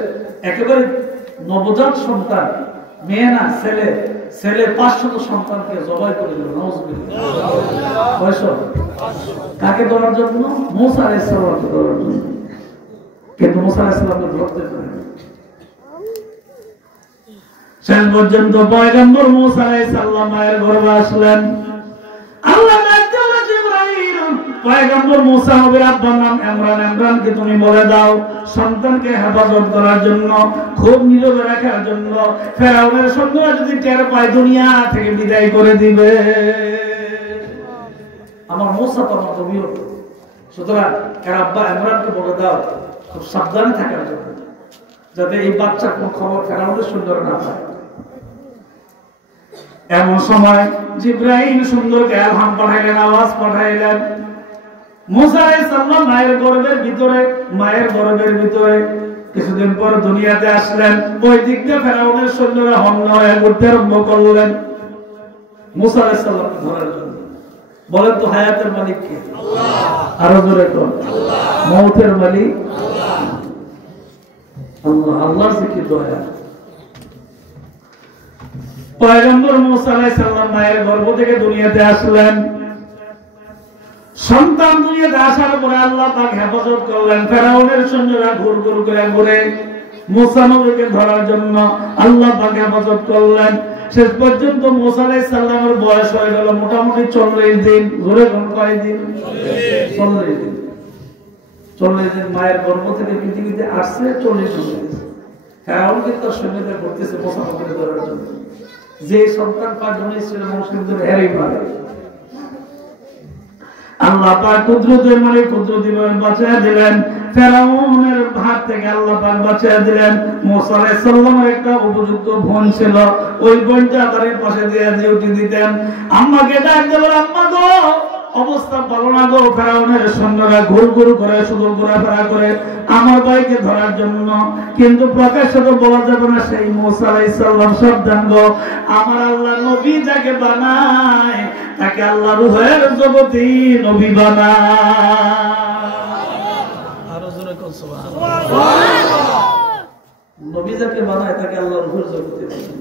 একেবারে নবজাত সন্তান, মেয়ে না ছেলে, ছেলে 500 সন্তানকে জবাই করে দিল। নাউযুবিল্লাহ। কাকে ধরার জন্য? মুসা আলাইহিস সালামকে ধরার জন্য। কিন্তু মুসা আলাইহিস সালামকে ধরতে পারেন। শেষ পর্যন্ত পয়গম্বর মুসা আলাইহিস সালাম মায়ের গর্ভে আসলেন। আল্লাহ ডাকতে বলে জিবরাইল, পয়গম্বর মুসা নবীর আব্বার নাম ইমরান, ইমরানকে তুমি বলে দাও সন্তানকে হেফাজত করার জন্য, খুব নীরবে রাখার জন্য। ফেরাউনের সৈন্যরা যদি টের পায় দুনিয়া থেকে বিদায় করে দিবে। আমার মুসা তো আমার নবী, সুতরাং এর আব্বা ইমরানকে বলে দাও খুব সাবধানে থাকার জন্য, যাতে এই বাচ্চার কোন খবর ফেরাউনের সৈন্যরা না পায়। এমন সময় জিবরাইল সুন্দরকে ইলহাম পাঠাইলেন, আওয়াজ পাঠাইলেন। মুসা আলাইহিস সালাম মায়ের গর্ভের ভিতরে কিছুদিন পর দুনিয়াতে আসলেন। ওই দিক দিয়ে ফেরাউনের সৈন্যরা হন্য হয়ে ঘুরতে আরম্ভ করলেন মুসা আলাইহিস সালামকে ধরার জন্য। বলেন তো হায়াতের মালিক কে? আল্লাহ। আরো জোরে কোন? আল্লাহ। মওতের মালিক আল্লাহ। আল্লাহর জিকির দয়া। পয়গম্বর মুসা আলাইহিস সালাম মায়ের গর্ভ থেকে দুনিয়াতে আসলেন। সন্তান দুনিয়াতে আসার পরে আল্লাহ তাকে হেফাজত করলেন। ফেরাউনের সৈন্যরা ঘুর করে ঘুরে মুসা নবীকে ধরার জন্য আল্লাহ তাকে হেফাজত করলেন। শেষ পর্যন্ত মুসা আলাইহিস সালামের বয়স হয়ে গেল মোটামুটি 40 দিন। জোরে কয় দিন? 40 দিন। 40 দিন মায়ের গর্ভ থেকে পৃথিবীতে আসছে, 40 দিন। ফেরাউন কিন্তু সৈন্যদের করতেছে মুসা নবীকে ধরার জন্য। যে সন্তান পাক বনে ইসরাইল বংশের ধরে হেরেই পারে। আল্লাহ পাক কুদরতের মালিক কুদরতিভাবে বাঁচিয়ে দিলেন। ফেরাউনের হাত থেকে আল্লাহ পাক বাঁচিয়ে দিলেন। মুসা আলাইহিস সালামের একটা উপযুক্ত বোন ছিল, ওই বোনটা তার পাশে দিয়ে ডিউটি দিতেন। আম্মাকে ডাক দেব, আম্মা গো অবস্থা ভালো না গো, ফেরাউনের সৈন্যরা ঘুর করে শুধু ঘোরাফেরা করে আমার ভাইকে ধরার জন্য। কিন্তু প্রকাশ্যে তো বলা যাবে না। সেই মুসা আলাইহিস সালাম সাবধান গো, আমার আল্লাহ নবী যাকে বানায় তাকে আল্লাহ রূহের জগতে নবী বানায়। আরো জোরে কোন সুবহানাল্লাহ। নবী যাকে বানায় তাকে আল্লাহ রূহের জগতে বানায়।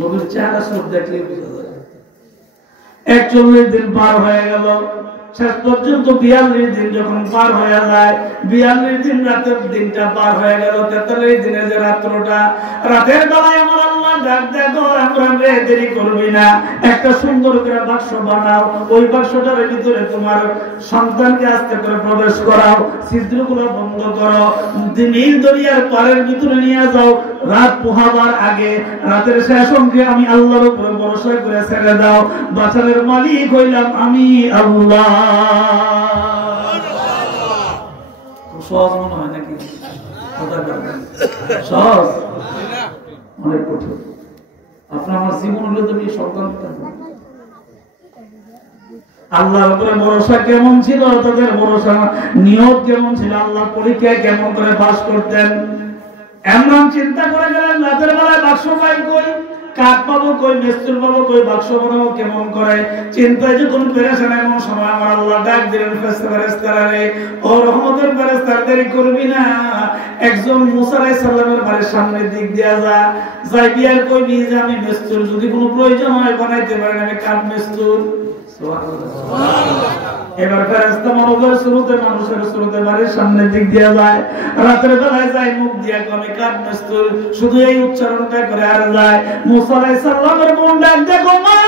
নবীর চেহারা সব দেখলে বোঝা যায়। 41 দিন পার হয়ে গেল। শেষ পর্যন্ত 42 দিন যখন পার হয়ে যায়, 42 দিন রাতের দিনটা পার হয়ে গেল, 43 দিনের যে রাত্রটা, রাতের বেলায় আমার আল্লাহ ডাক দেখো ইমরান রে, দেরি করবি না, একটা সুন্দর করে বাক্স বানাও, ওই বাক্সটার ভিতরে তোমার সন্তানকে আস্তে করে প্রবেশ করাও, ছিদ্রগুলো বন্ধ করো, নীল দরিয়ার পারের ভিতরে নিয়ে যাও, রাত পোহাবার আগে, রাতের শেষ অংশে আমি আল্লাহর উপরে ভরসা করে ছেড়ে দাও, বাঁচানোর মালিক হইলাম আমি আল্লাহ। সহজ মনে হয় নাকি? সহজ, অনেক কঠিন। আপনার আমার জীবন হলে তুমি সন্তান আল্লাহর উপরে ভরসা কেমন ছিল, তাদের ভরসা নিয়ত কেমন ছিল, আল্লাহ পরীক্ষায় কেমন করে পাস করতেন। এমন চিন্তা করে গেলেন রাতের বেলায় বাক্স পাই কই, কাঠ পাবো কই, মিস্ত্রি পাবো কই, বাক্স বানাবো কেমন করে, চিন্তায় যখন পেরেছেন এমন সময় আমার আল্লাহ ডাক দিলেন, ফেরেশতারা রে, ও রহমতের ফেরেশতা, দেরি করবি না, একজন মুসা আলাইহিস সালামের বাড়ির সামনের দিক দিয়া যা, যাই বিয়ার কইবি যে আমি মিস্ত্রি, যদি কোনো প্রয়োজন হয় বানাইতে পারেন, আমি কাঠ মিস্ত্রি। এবার ফেরেশতা মানবের শুরুতে, মানুষের শুরুতে বাড়ির সামনের দিক দিয়ে যায়, রাতের বেলায় যায় মুখ দিয়ে কমে কাঠ মিস্ত্রি, শুধু এই উচ্চারণটা করে আর যায়। মুসা আলাইহিস সালামের বোন ডাক দেখো মা,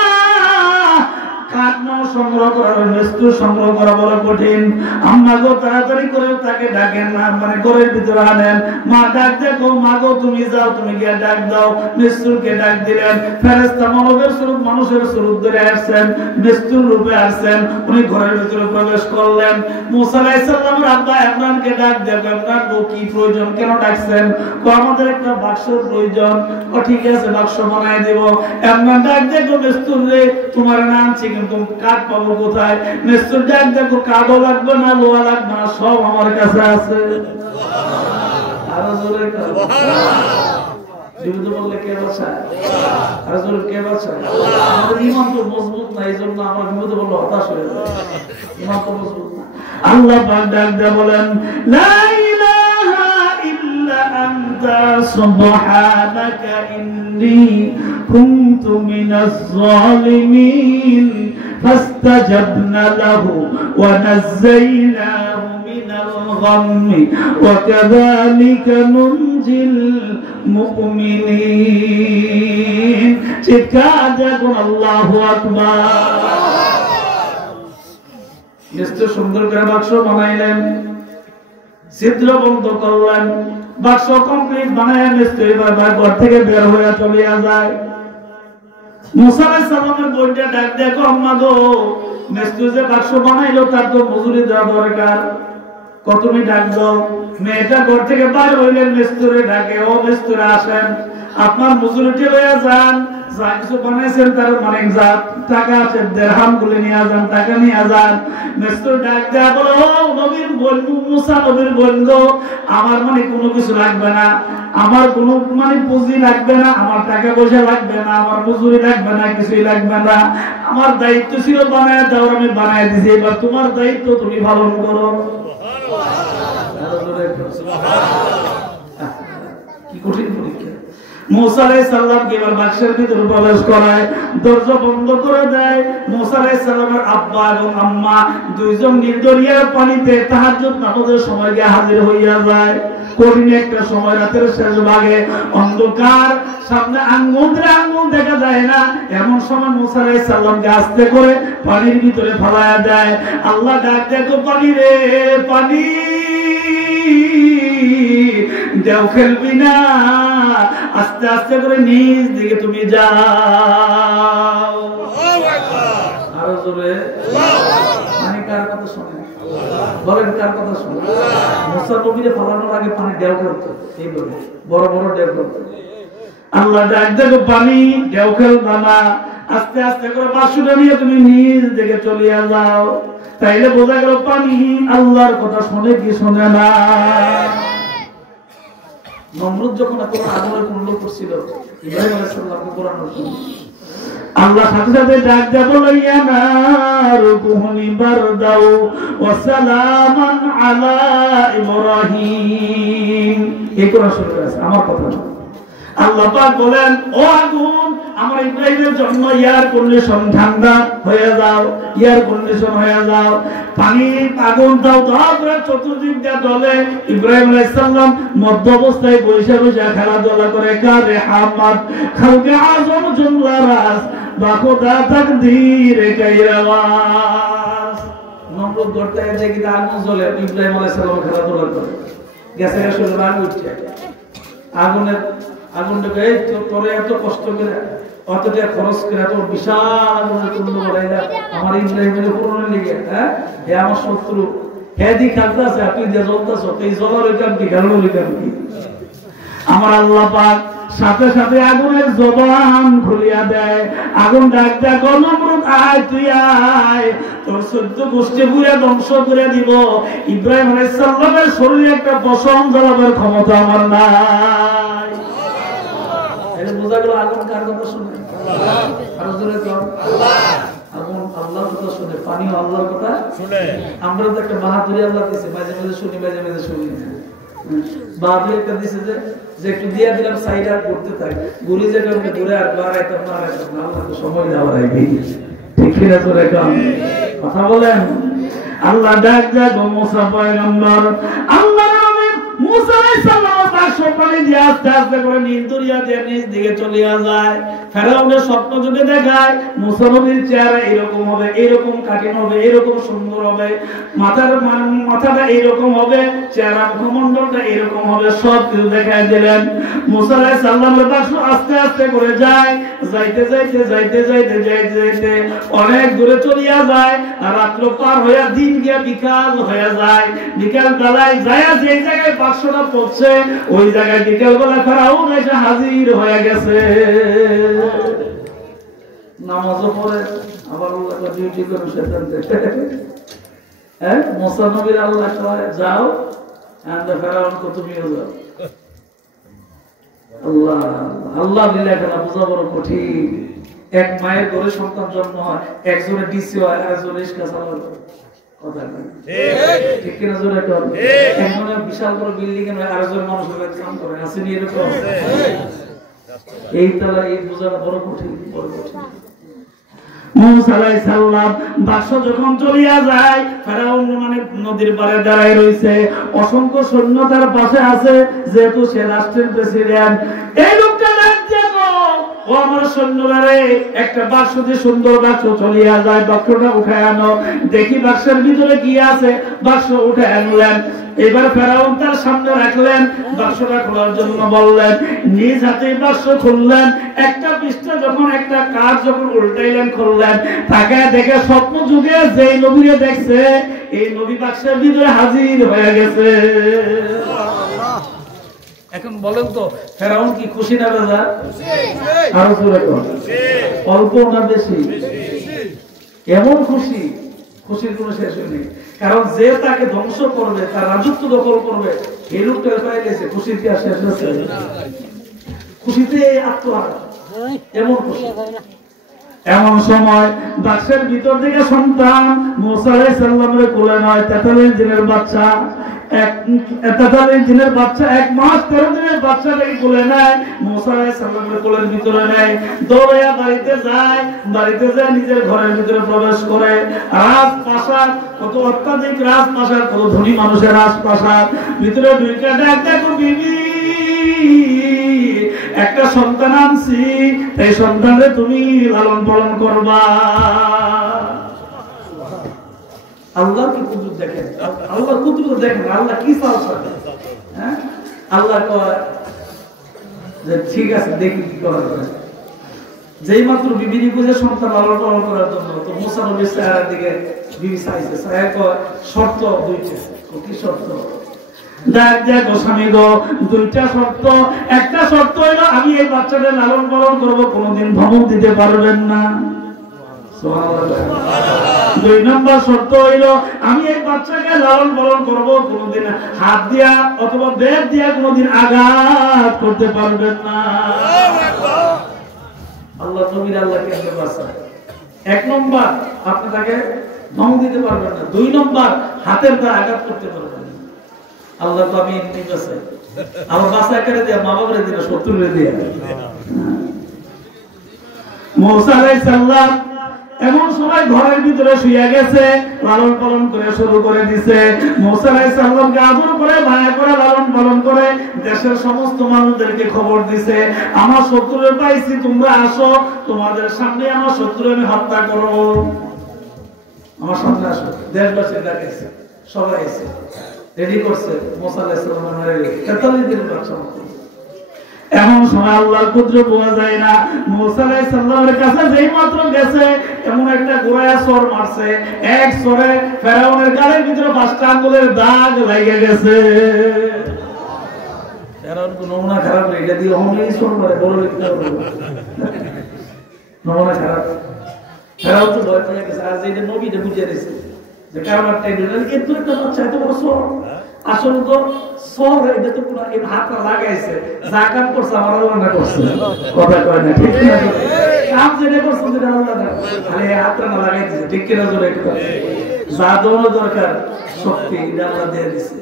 কাঠ সংগ্রহ করা, মিস্ত্রি সংগ্রহ করা বড় কঠিন, আম্মা গো তাড়াতাড়ি করে তাকে ডাকেন না, মানে ঘরের ভিতরে আনেন। মা ডাক দেখো, মা গো তুমি যাও, তুমি গিয়ে ডাক দাও, মিস্ত্রিকে ডাক দিলেন। ফেরেশতা মানবের স্বরূপ, মানুষের স্বরূপ ধরে আসছেন, মিস্ত্রির রূপে আসছেন, উনি ঘরের ভিতরে প্রবেশ করলেন। মুসা আলাইহিস সালামের আব্বা ইমরানকে ডাক দেখো, ইমরান গো কি প্রয়োজন, কেন ডাকছেন? কো আমাদের একটা বাক্সের প্রয়োজন। ও ঠিক আছে, বাক্স বানাই দেব। ইমরান ডাক দেখো, মিস্ত্রি রে তোমার নাম আনছি, কিন্তু কাঠ পাবো কোথায়? মিস্ত্রি ডাক দেখো, কাঠও লাগবে না, লোহা লাগবে না, সব আমার কাছে আছে। আরো জোরে জীবিত বললে কে বাঁচায়? আরো জোরে কে বাঁচায়? আমাদের ঈমান তো মজবুত না, এই জন্য আমরা জীবিত বললে হতাশ হয়ে যায়, ঈমান তো মজবুত না। আল্লাহ পাক ডাক দিয়ে বলেন, লা ইলাহা ইল্লা আনতা সুবহানাকা ইন্নী কুনতু মিনাজ জালিমিন ফাস্তাজাবনা লাহু ওয়া নাযায়নাহু মিনাল গাম্মি ওয়া কাযালিকা নুনজিল মুমিনিন। চিৎকার দেখুন আল্লাহু আকবার। মিস্ত্রি সুন্দর করে বাক্স বানাইলেন, ছিদ্র বন্ধ করলেন, বাক্স কমপ্লিট বানায় মিস্ত্রি ঘর থেকে বের হয়ে চলে যায়। মুসা আলাইহিস সালামের বোনটা ডাক দেখো, আম্মা গো মিস্ত্রি যে বাক্স বানাইলো তার তো মজুরি দেওয়া দরকার, কতমি ডাক দাও। মেয়েটা ঘর থেকে বাইরে হইলেন, মিস্ত্রি ডাকে, ও মিস্ত্রি আসেন, আপনার মজুরিটি লইয়া যান, যা কিছু বানাইছেন তার মানে যা টাকা আছে দিরহাম গুলো নিয়ে যান, টাকা নিয়ে যান। মিস্ত্রি ডাক দেয়া বলো, ও নবীর বোন, মুসা নবীর বোন গো, আমার মানে কোনো কিছু লাগবে না, আমার কোনো মানে পুঁজি লাগবে না, আমার টাকা পয়সা লাগবে না, আমার মজুরি লাগবে না, কিছুই লাগবে না, আমার দায়িত্ব ছিল বানায় দাও, আমি বানায় দিছি, এবার তোমার দায়িত্ব তুমি পালন করো। কি কঠিন পরীক্ষা। মুসা আলাইহিস সালামকে এবার বাক্সের ভিতরে প্রবেশ করায়, দরজা বন্ধ করে দেয়। মুসা আলাইহিস সালামের আব্বা এবং আম্মা দুইজন নির্দরিয়ার পানিতে তাহাজ্জুদ নামাজের সময় গিয়ে হাজির হইয়া যায়। কঠিন একটা সময়, রাতের শেষ ভাগে, অন্ধকার, সামনে আঙ্গুল দেখা যায় না, এমন সময় মুসা আলাইহিস সালামকে আস্তে করে পানির ভিতরে ফেলায়া দেয়। আল্লাহ ডাক দেখো, পানি রে পানি, দেও খেলবি না, আস্তে আস্তে করে নিজ দিকে তুমি যাও। আরো জোরে পানি কার কথা শোনে? বলেন কার কথা শোনে? মুসা নবীরে ফলানোর আগে পানি দেও করতো, এইভাবে বড় বড় দেও করতো। আল্লাহ ডাক দেখো, পানি দেও খেলবা না, আস্তে আস্তে করে বাসুটা নিয়ে তুমি নিজ দিকে চলিয়া যাও। তাইলে বোঝা গেল পানি আল্লাহর কথা শোনে কি শোনে না। নমরুদ যখন এত আগুনের কুণ্ড করছিল, ইব্রাহিম আলাইহিস সালামকে কোরআন শুনল, আল্লাহ সাথে সাথে ডাক দেয়া বলে, ইয়া নারু কুনি বারদাও ওয়া সালামান আলা ইব্রাহিম। এই কোরআন শুনতে আছে, আমার কথা না। আল্লাহ পাক বলেন, ও আগুন আমার ইব্রাহিমের জন্য এয়ার কন্ডিশন ঠান্ডা হয়ে যাও, এয়ার কন্ডিশন হয়ে যাও, পানি আগুন দাও, দাও করে চতুর্দিক দিয়ে জ্বলে। ইব্রাহিম আলাইহিস সালাম মধ্য অবস্থায় বসে বসে খেলাধুলা করে। কারে হামাদ খালকে আজম জুমলা রাস বাখুদা তাকদীর কাইরাওয়াস। নমরুদ গর্তায় যে কি আগুন জ্বলে, ইব্রাহিম আলাইহিস সালাম খেলাধুলা করে। গ্যাসের আসলে রাগ উঠছে, আগুনটাকে তোরে এত কষ্ট করে অতটা খরচ করে এত বিশাল আগুনের কুণ্ড বানাইলা আমার ইব্রাহিমের পুরনো লেগে। হ্যাঁ, হে আমার শত্রু, হে দি খালতাছে, আপনি যে জ্বলতাছ, এই জ্বলার ওইখান কি গেল ওইখান কি। আমার আল্লাহ পাক সাথে সাথে আগুনের জবান খুলিয়া দেয়। আগুন ডাক দেয়, নমরুদ আয়, তুই আয়, তোর 14 গোষ্ঠী পুরা ধ্বংস করে দিব। ইব্রাহিম আলাইহিস সালামের শরীরে একটা পশম জ্বালাবার ক্ষমতা আমার নাই। এটা বোঝা গেল আগুন কার কথা শুনে? আরো জোরে কর, আগুন আল্লাহর কথা শুনে, পানিও আল্লাহর কথা শুনে। আমরা তো একটা বাহাদুরি আল্লাহ দিয়েছে, মাঝে মাঝে শুনি, মাঝে মাঝে শুনি না। বাহাদুরি একটা দিয়েছে যে একটু দিয়ে দিলাম, সাইডা করতে থাকে, ঘুরি যেটা ঘুরে আর বাড়াইতাম না, আল্লাহ তো সময় দেওয়ার আগে। ঠিক কিনা তোর কথা বলেন? আল্লাহ ডাক দেয় মুসা পয়গম্বর, আল্লাহ মুসা আলাইহিস সালাম পানি দিয়ে আস্তে আস্তে করে নীল দরিয়া দিয়ে নিচ দিকে চলে যায়। ফেরাউনের স্বপ্ন যুগে দেখায় মুসা নবীর চেহারা এরকম হবে, এরকম কাঠিন হবে, এরকম সুন্দর হবে, মাথাটা এরকম হবে, চেহারা মুখমণ্ডলটা এরকম হবে, সব কিছু দেখায় দিলেন। মুসা আলাইহিস সালামের বাক্স আস্তে আস্তে করে যায়, যাইতে যাইতে যাইতে যাইতে যাইতে যাইতে অনেক দূরে চলিয়া যায়। আর রাত্র পার হইয়া দিন গিয়া বিকাল হয়ে যায়। বিকাল বেলায় যায় যে জায়গায় বাক্সটা পড়ছে, ওই জায়গায় বিকেল বেলা ফেরাউন এসে হাজির হয়ে গেছে। নামাজও পড়ে, আবার আল্লাহ ডিউটি করে সেখান থেকে। হ্যাঁ, মুসা নবীর আল্লাহ কয় যাও, ফেরাউন তো তুমিও যাও। আল্লাহ আল্লাহ দিলে এখন বোঝা বড় কঠিন। এক মায়ের ঘরে সন্তান জন্ম হয়, একজনের ডিসি হয়, আরেকজনের রিক্সা চালায়। বিশাল বড় বিল্ডিং এ আরেকজন মানুষের কাম করে, আসেনি এরকম? এই তালা এই বোঝাটা বড় কঠিন, বড় কঠিন। মুসা আলাইহিস সালাম বাক্স যখন চলিয়া যায়, ফেরাউন মানে নদীর পাড়ে দাঁড়ায় রইছে, অসংখ্য সৈন্য তার পাশে আছে, যেহেতু সে রাষ্ট্রের প্রেসিডেন্ট। এই লোকটা ও আমার সৈন্যরা রে, একটা বাক্স দিয়ে সুন্দর বাক্স চলিয়া যায়, বাক্সটা উঠায় আনো, দেখি বাক্সের ভিতরে কি আছে। বাক্স উঠে আনলেন, এবার ফেরাউন তার সামনে রাখলেন, বাক্সটা খোলার জন্য বললেন, নিজ হাতে বাক্স খুললেন। একটা পৃষ্ঠা যখন, একটা কাজ যখন উল্টাইলেন, খুললেন, তাকে দেখে স্বপ্ন যুগে যেই নবীরে দেখছে, এই নবী বাক্সের ভিতরে হাজির হয়ে গেছে। এখন বলেন তো ফেরাউন কি খুশি না বেজা? আরো জোরে কর, অল্প না বেশি? এমন খুশি, খুশির কোনো শেষ নেই। কারণ যে তাকে ধ্বংস করবে, তার রাজত্ব দখল করবে, এই লোকটা হয়ে গেছে, খুশির কি আর শেষ আছে? খুশিতে আত্মহারা, এমন খুশি। এমন সময় বাক্সের ভিতর থেকে সন্তান মুসা আলাইহিস সালামের কোলে নয়, 43 দিনের বাচ্চা, 1 মাস 13 দিনের বাচ্চাটাকে কোলে নেয়, মুসা আলাইহিস সালামের কোলের ভিতরে নেয়, দৌড়ে বাড়িতে যায়। বাড়িতে যায় নিজের ঘরের ভিতরে প্রবেশ করে। রাজপ্রাসাদ, কত অত্যাধিক রাজপ্রাসাদ, কত ধনী মানুষের রাজপ্রাসাদ, ভিতরে ঢুকে ডাক দেখো বিবি, একটা সন্তান আনছি, এই সন্তানকে তুমি লালন পালন করবা। আল্লাহ কি কুদরত দেখেন, আল্লাহ কুদরত দেখেন, আল্লাহ কি চালছেন। হ্যাঁ, আল্লাহ কয় যে ঠিক আছে, দেখি কি করা যায়। যেই মাত্র বিবি বুঝে সন্তান লালন পালন করার জন্য, তো মুসা নবীর চেহারার দিকে বিবি চাইছে, শর্ত দুইটা। কি শর্ত? দুইটা শর্ত। একটা শর্ত হইল আমি এই বাচ্চাদের লালন পালন করবো, কোনোদিন ধমক দিতে পারবেন না। 2 নম্বর শর্ত হইল আমি এই বাচ্চাকে লালন পালন করবো, কোনোদিন হাত দিয়া অথবা বেদ দিয়া কোনোদিন আঘাত করতে পারবেন না। আল্লাহ নবীর আল্লাহ কেমনে বাঁচায়? 1 নম্বর আপনি তাকে ধমক দিতে পারবেন না, 2 নম্বর হাতের দ্বারা আঘাত করতে পারবেন না। আল্লাহ তো আমি এমনি বাঁচাই, আমার বাচ্চা কেটে দিয়া মা বাবারে দিয়ে শত্রুরে দিয়ে। মুসা আলাইহিস সালাম এমন সময় ঘরের ভিতরে শুয়ে গেছে, লালন পালন করে শুরু করে দিছে। মুসা আলাইহিস সালামকে আদর করে মায়া করে লালন পালন করে দেশের সমস্ত মানুষদেরকে খবর দিছে, আমার শত্রুরে পাইছি, তোমরা আসো, তোমাদের সামনে আমার শত্রু আমি হত্যা করব, আমার সামনে আসো। দেশবাসী ডাকেছে, সবাই এসে রেডি করছে। মুসা আলাইহিস সালামের মারে 43 দিনের বাচ্চা। এমন সময় আল্লাহর কুদরত বোঝা যায় না। মুসা আলাইহিস সালামের কাছে যেই মাত্র গেছে, এমন একটা গোড়ায় সর মারছে, এক সরে ফেরাউনের গালের ভিতরে 5টা আঙ্গুলের দাগ লেগে গেছে। ফেরাউন কোন নমুনা খারাপ না, এটা দিয়ে অনেক সর মারে, বড় একটা নমুনা খারাপ। ফেরাউন তো ভয় পেয়ে গেছে, আজ এটা নবীটা বুঝিয়ে দিয়েছে যে কারবারটা এত একটা বাচ্চা এত বড় সর। আসলে তো সর এটা তো পুরো এই হাতটা লাগাইছে, যা কাম করছে আমার আল্লাহ না করছে, কথা কয় না ঠিক না? কাম যেটা করছে সেটা আল্লাহ না, খালি হাতটা না লাগাইছে, ঠিক কিনা জোরে একটু যা দেওয়ার দরকার শক্তি এটা আল্লাহ দিয়ে দিছে।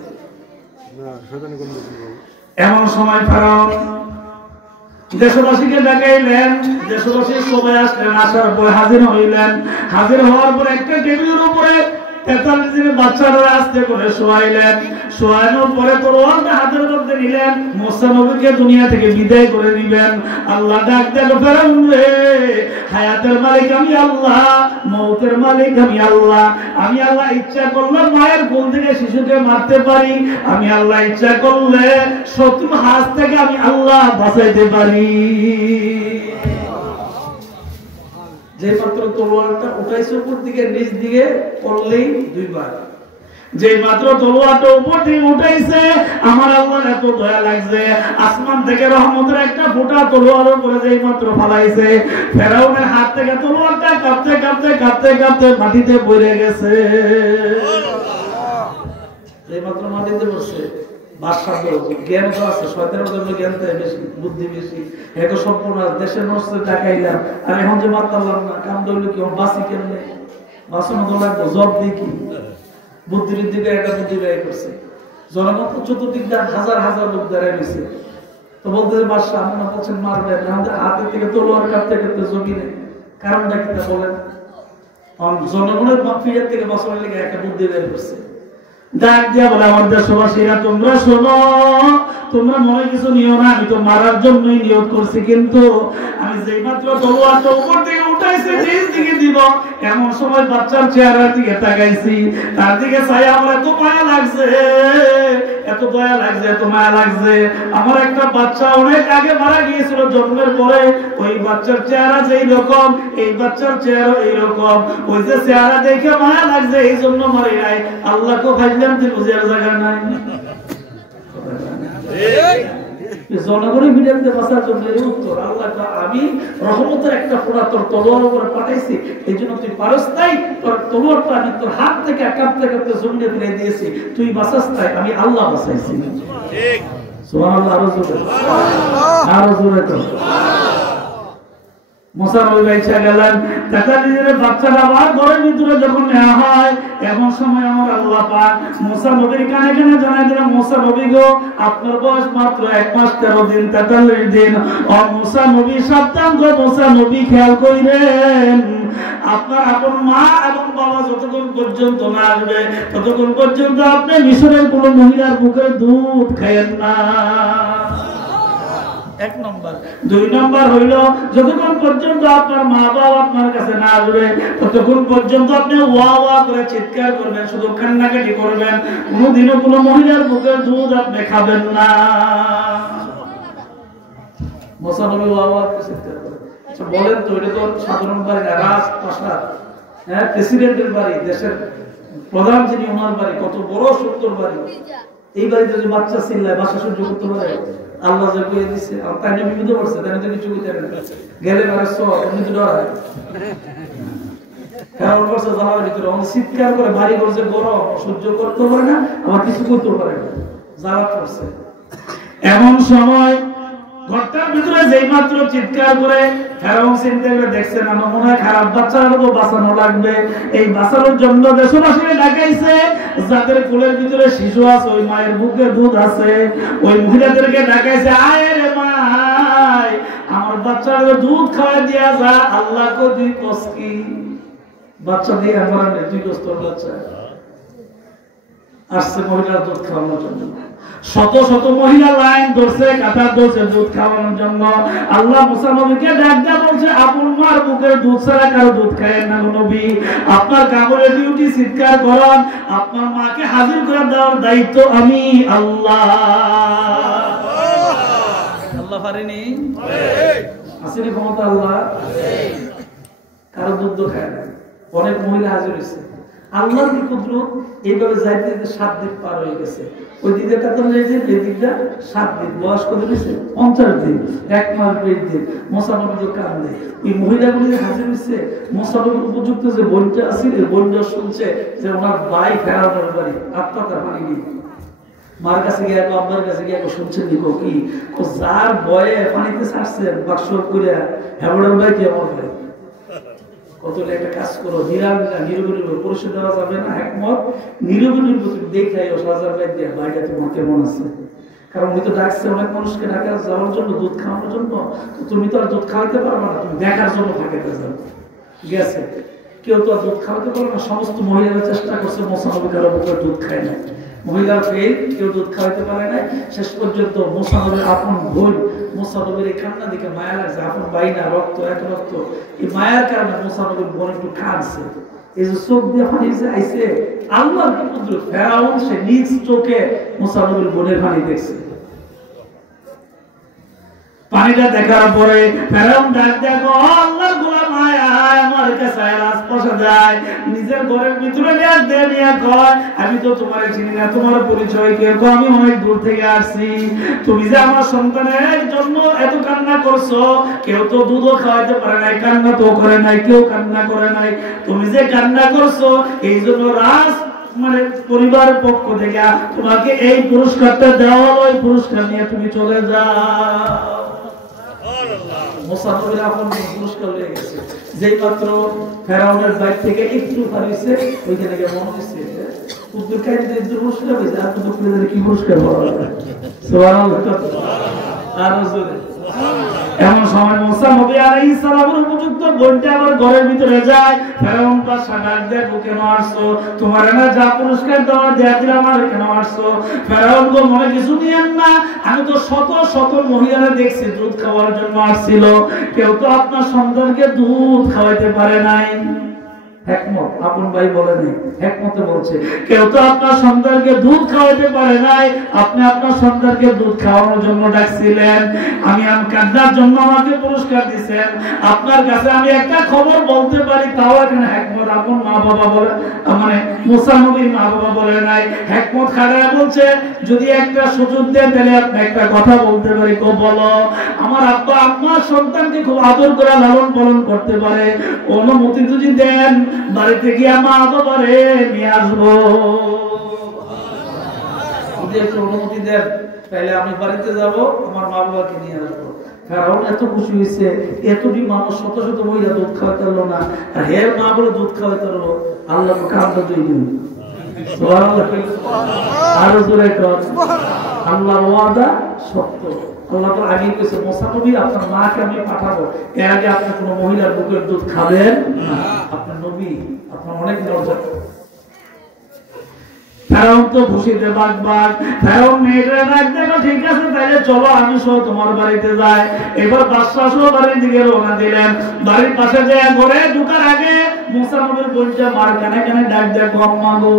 এমন সময় ফেরাউন দেশবাসীকে ডাকাইলেন, দেশবাসী সবাই আসলেন, আসার পরে হাজির হইলেন। হাজির হওয়ার পর একটা টেবিলের উপরে 43 দিনের বাচ্চারা আস্তে করে শোয়াইলেন। শোয়ানোর পরে তরোয়ালটা হাতের মধ্যে নিলেন, মুসা নবীকে দুনিয়া থেকে বিদায় করে দিবেন। আল্লাহ ডাক দেন, ফেরাউন রে, হায়াতের মালিক আমি আল্লাহ, মওতের মালিক আমি আল্লাহ। আমি আল্লাহ ইচ্ছা করলে মায়ের কোল থেকে শিশুকে মারতে পারি, আমি আল্লাহ ইচ্ছা করলে শত্রুর হাত থেকে আমি আল্লাহ বাঁচাইতে পারি। যে মাত্র তলোয়ারটা উঠাইছে উপর দিকে নিচ দিকে পড়লেই 2 বার, যে মাত্র তলোয়ারটা উপর দিকে উঠাইছে আমার আল্লাহর এত দয়া লাগছে, আসমান থেকে রহমতের একটা ফোঁটা তলোয়ারের উপরে যেই মাত্র ফালাইছে, ফেরাউনের হাত থেকে তলোয়ারটা কাঁপতে কাঁপতে কাঁপতে কাঁপতে মাটিতে পড়ে গেছে। যেই মাত্র মাটিতে পড়ছে, বাদশাহ জ্ঞান তো আছে, শয়তানের জন্য জ্ঞান তাই বেশি, বুদ্ধি বেশি। এত সম্পূর্ণ দেশের নষ্ট টাকাইলাম, আর এখন যে মারতাম না, কাম দইলে কি বাঁচি কেমনে, বাঁচানো তো লাগবো, জব দেখি বুদ্ধির দিকে একটা বুদ্ধি ব্যয় করছে। জনগণ তো চতুর্দিক দিয়ে হাজার হাজার লোক দাঁড়ায় রয়েছে, তো বলতে বাদশাহ আপনারা বলছেন মারবেন, আমাদের হাতে থেকে তলোয়ার কাটতে কাটতে জমিনে, কারণটা কি তা বলেন? জনগণের মাফিয়ার থেকে বাঁচানোর লেগে একটা বুদ্ধি বের করছে। ডাক দিয়া বলে, আমার দেশবাসীরা তোমরা শোনো, তোমরা মনে কিছু নিও না, আমি তো মারার জন্যই নিয়ত করছি, কিন্তু আমি যেই মাত্র তলোয়ারটা উপর থেকে উঠাইছি নিচ দিকে দিব, এমন সময় বাচ্চার চেহারার দিকে তাকাইছি, তার দিকে চাই আমার এত মায়া লাগছে, এত দয়া লাগছে, এত মায়া লাগছে। আমার একটা বাচ্চা অনেক আগে মারা গিয়েছিল জন্মের পরে, ওই বাচ্চার চেহারা যেই রকম, এই বাচ্চার চেহারা এইরকম, ওই যে চেহারা দেখে মায়া লাগছে, এই জন্য মারি নাই। আল্লাহকে ভাবলাম তুই বুঝার জায়গা নাই, জনগণের বিরুদ্ধে বাঁচার জন্য এই উত্তর। আল্লাহ আমি রহমতের একটা ফোঁটা তোর তলোয়ার উপরে পাঠাইছি, এই জন্য তুই পারস নাই, তোর তলোয়ারটা আমি তোর হাত থেকে কাঁপতে কাঁপতে জমিনে ফেলে দিয়েছি, তুই বাঁচাস তাই আমি আল্লাহ বাঁচাইছি। সুবহানাল্লাহ, আরো জোরে, আরো জোরে তো। মুসা নবী বাইচা গেলেন, তাকালিদের বাচ্চাটা আবার ঘরের ভিতরে যখন নেওয়া হয়, এমন সময় আমার আল্লাহ পাক মুসা নবীর কানে কানে জানাই দিলেন, মুসা নবী গো, আপনার বয়স মাত্র 1 মাস 13 দিন, 43 দিন। ও মুসা নবী সাবধান গো, মুসা নবী খেয়াল কইরেন, আপনার আপন মা এবং বাবা যতক্ষণ পর্যন্ত না আসবে ততক্ষণ পর্যন্ত আপনি মিশরের কোন মহিলার বুকের দুধ খাইয়েন না। 1 নম্বর। 2 নম্বর হইল, যতক্ষণ পর্যন্ত আপনার মা বাবা আপনার কাছে না আসবে ততক্ষণ পর্যন্ত আপনি ওয়া ওয়া করে চিৎকার করবেন, শুধু কান্নাকাটি করবেন, কোনোদিনও কোনো মহিলার বুকের দুধ আপনি খাবেন না। মুসা নবী ওয়া ওয়া করে চিৎকার করেন। আচ্ছা বলেন তো, এটা তো সাধারণ বাড়ি না, রাজপ্রাসাদ, হ্যাঁ, প্রেসিডেন্টের বাড়ি, দেশের প্রধান যিনি ওনার বাড়ি, কত বড় সুন্দর বাড়ি, এই বাড়িতে যদি বাচ্চা চিল্লায় বাসা সহ্য করতে পারে? আল্লাহ যে কইয়ে দিচ্ছে, আর তাই নিয়ে বিপদে পড়ছে, তাই তো কিছু কইতে পারে না, গেলে মারে সব এমনি তো ডরায়, কারণ করছে জানার ভিতরে অনেক চিৎকার করে, বাড়ি করছে গরম, সহ্য করতে পারে না, আবার কিছু করতে পারে না, জ্বালা করছে। এমন সময় ঘরটার ভিতরে যেই মাত্র চিৎকার করে ফেরাউন চিন্তা করে দেখছে, না মনে হয় খারাপ বাচ্চারা তো বাঁচানো লাগবে, এই বাঁচানোর জন্য দেশবাসীরা ডাকাইছে, যাদের কোলের ভিতরে শিশু আছে, ওই মায়ের বুকে দুধ আছে, ওই মহিলাদেরকে ডাকাইছে, আয় রে মাই, আমার বাচ্চা সন্তানকে দুধ খাওয়া দিয়া যা, আল্লাহ কো দুই কস কি বাচ্চা দিয়ে আমার দুই কস তোর বাচ্চা আসছে মহিলার দুধ খাওয়ানোর জন্য। শত শত মহিলা লাইন ধরছে, কাতার ধরছে দুধ খাওয়ানোর জন্য। আল্লাহ মুসা নবীকে ডাক দেয়া বলছে, আপন মার বুকের দুধ ছাড়া কারো দুধ খায় না নবী। আপনার কামড়ে ডিউটি চিৎকার করেন, আপনার মাকে হাজির করে দেওয়ার দায়িত্ব আমি আল্লাহ। আল্লাহ পারেনি? আসেনি ক্ষমতা আল্লাহ? কারো দুধ খায় না। অনেক মহিলা হাজির হয়েছে। আল্লাহর কি কুদরত, এইভাবে যাইতে 7 দিন পার হয়ে গেছে। ওই দিকে কাতার লেগেছে, এই দিকটা 7 দিন, বয়স কত হয়েছে 50 দিন, 1 মাস 20 দিন। মুসা নবী তো কান্দে। ওই মহিলাগুলি হাজির হয়েছে, মুসা নবীর উপযুক্ত যে বোনটা আছে, এই বোনটা শুনছে যে ওনার ভাই ফেরাউনের বাড়ি, আত্মহত্যা পানিনি। মার কাছে গিয়ে আব্বার কাছে গিয়ে শুনছেন নিকো কি যার বয়ে পানিতে ছাড়ছেন বাক্স করে হেবড়ের ভাই কি আমার ভাই কত একটা কাজ করো, নিরবির পরিষদ দেওয়া যাবে না, একমত নিরবির দেখাই হাজার ভাই দিয়ে ভাইটা তোমার কেমন আছে। কারণ উনি তো ডাকছে অনেক মানুষকে ঢাকা যাওয়ার জন্য, দুধ খাওয়ানোর জন্য। তুমি তো আর দুধ খাওয়াতে পারবে না, তুমি দেখার জন্য থাকাতে যাও গেছে। কেউ তো আর দুধ খাওয়াতে পারবে না। সমস্ত মহিলারা চেষ্টা করছে, মুসা নবী কারো বুকে দুধ খায় না, মহিলার ফেল, কেউ দুধ খাওয়াতে পারে না। শেষ পর্যন্ত মুসা নবীর আপন বোন, মুসা নবীর এই কান্না দিকে মায়া লাগছে, আপন ভাই না, রক্ত এক রক্ত। এই মায়ার কারণে মুসা নবীর বোন একটু কাঁদছে। এই যে চোখ দিয়ে পানি আইছে, আল্লাহর কি কুদরত, ফেরাউন সে নিজ চোখে মুসা নবীর বোনের পানি দেখছে। পানিটা দেখার পরে ফেরাউন ডাক দেখো, আল্লাহর গোলাম আয় আমার কাছে রাজপথে যায়, নিজের ঘরের ভিতরে নিয়ে কয়, আমি তো তোমার চিনি না, তোমার পরিচয় কে? আমি অনেক দূর থেকে আসছি। তুমি যে আমার সন্তানের জন্য এত কান্না করছো, কেউ তো দুধও খাওয়াতে পারে নাই, কান্না তো করে নাই, কেউ কান্না করে নাই। তুমি যে কান্না করছো, এই জন্য মানে পরিবারের পক্ষ থেকে তোমাকে এই পুরস্কারটা দেওয়া হলো, এই পুরস্কার নিয়ে তুমি চলে যাও। মুসা নবীর আপন পুরস্কার হয়ে গেছে। যেই মাত্র ফেরাউনের বাইর থেকে একটু হারিয়েছে, ওইখানে গিয়ে মনে হয়েছে কুদ্দুর কাহিনীতে একটু পুরস্কার হয়েছে, আর তো কি পুরস্কার পাওয়া যায়। সুবহানাল্লাহ। আরো জোরে। এমন সময় মুসা নবী আলাইহিস সালামের উপযুক্ত বোনটা আবার ঘরের ভিতরে যায়। ফেরাউন তার সাগার দিয়ে কেন আসছো? তোমার না যা পুরস্কার দেওয়া দেয়া দিলাম, আর কেন আসছো? ফেরাউন গো মনে কিছু নিয়েন না, আমি তো শত শত মহিলারা দেখছি দুধ খাওয়ার জন্য আসছিল, কেউ তো আপনার সন্তানকে দুধ খাওয়াইতে পারে নাই। হিকমত আপন ভাই বলে নেই, হিকমতে বলছে কেউ তো আপনার সন্তানকে দুধ খাওয়াতে পারে নাই, আপনি আপনার সন্তানকে দুধ খাওয়ানোর জন্য ডাকছিলেন, আমি কান্নার জন্য আমাকে পুরস্কার দিবেন। আপনার কাছে আমি একটা খবর বলতে পারি, তাও এখানে হিকমত আপন মা বাবা বলে, মানে মুসা নবীর মা বাবা বলে নাই। হিকমত খাড়া বলছে যদি একটা সুযোগ দেন তাহলে আপনি একটা কথা বলতে পারি। কো বলো। আমার আব্বা আপনার সন্তানকে খুব আদর করে লালন পালন করতে পারে, অনুমতি যদি দেন বাড়িতে গিয়ে আমার বাবারে নিয়ে আসবো। যদি একটু অনুমতি দেন তাহলে আমি বাড়িতে যাব, আমার মা বাবাকে নিয়ে আসবো। কারণ এত খুশি হয়েছে, এতটি মানুষ শত শত মহিলা দুধ খাওয়াতে পারলো না, আর হে মা বলে দুধ খাওয়াতে পারলো। আল্লাহ কামটা তৈরি আরো জোরে কর, আল্লাহর ওয়াদা সত্য। আল্লাহ তো আগেই কইছে মুসা নবী আপনার মাকে আমি পাঠাবো, এর আগে আপনি কোনো মহিলার বুকের দুধ খাবেন না, আপনার নবী, আপনার অনেক মর্যাদা। ফেরাউন তো খুশিতে বাগবাগ। ফেরাউন মেয়েটা ডাক দেখো, ঠিক আছে তাইলে চলো আমি সহ তোমার বাড়িতে যাই। এবার বাদশাহ সহ বাড়ির দিকে রওনা দিলেন। বাড়ির পাশে যে ঘরে ঢোকার আগে মুসা নবীর বোনটা মার কানে কানে ডাক দেখো, আম্মা গো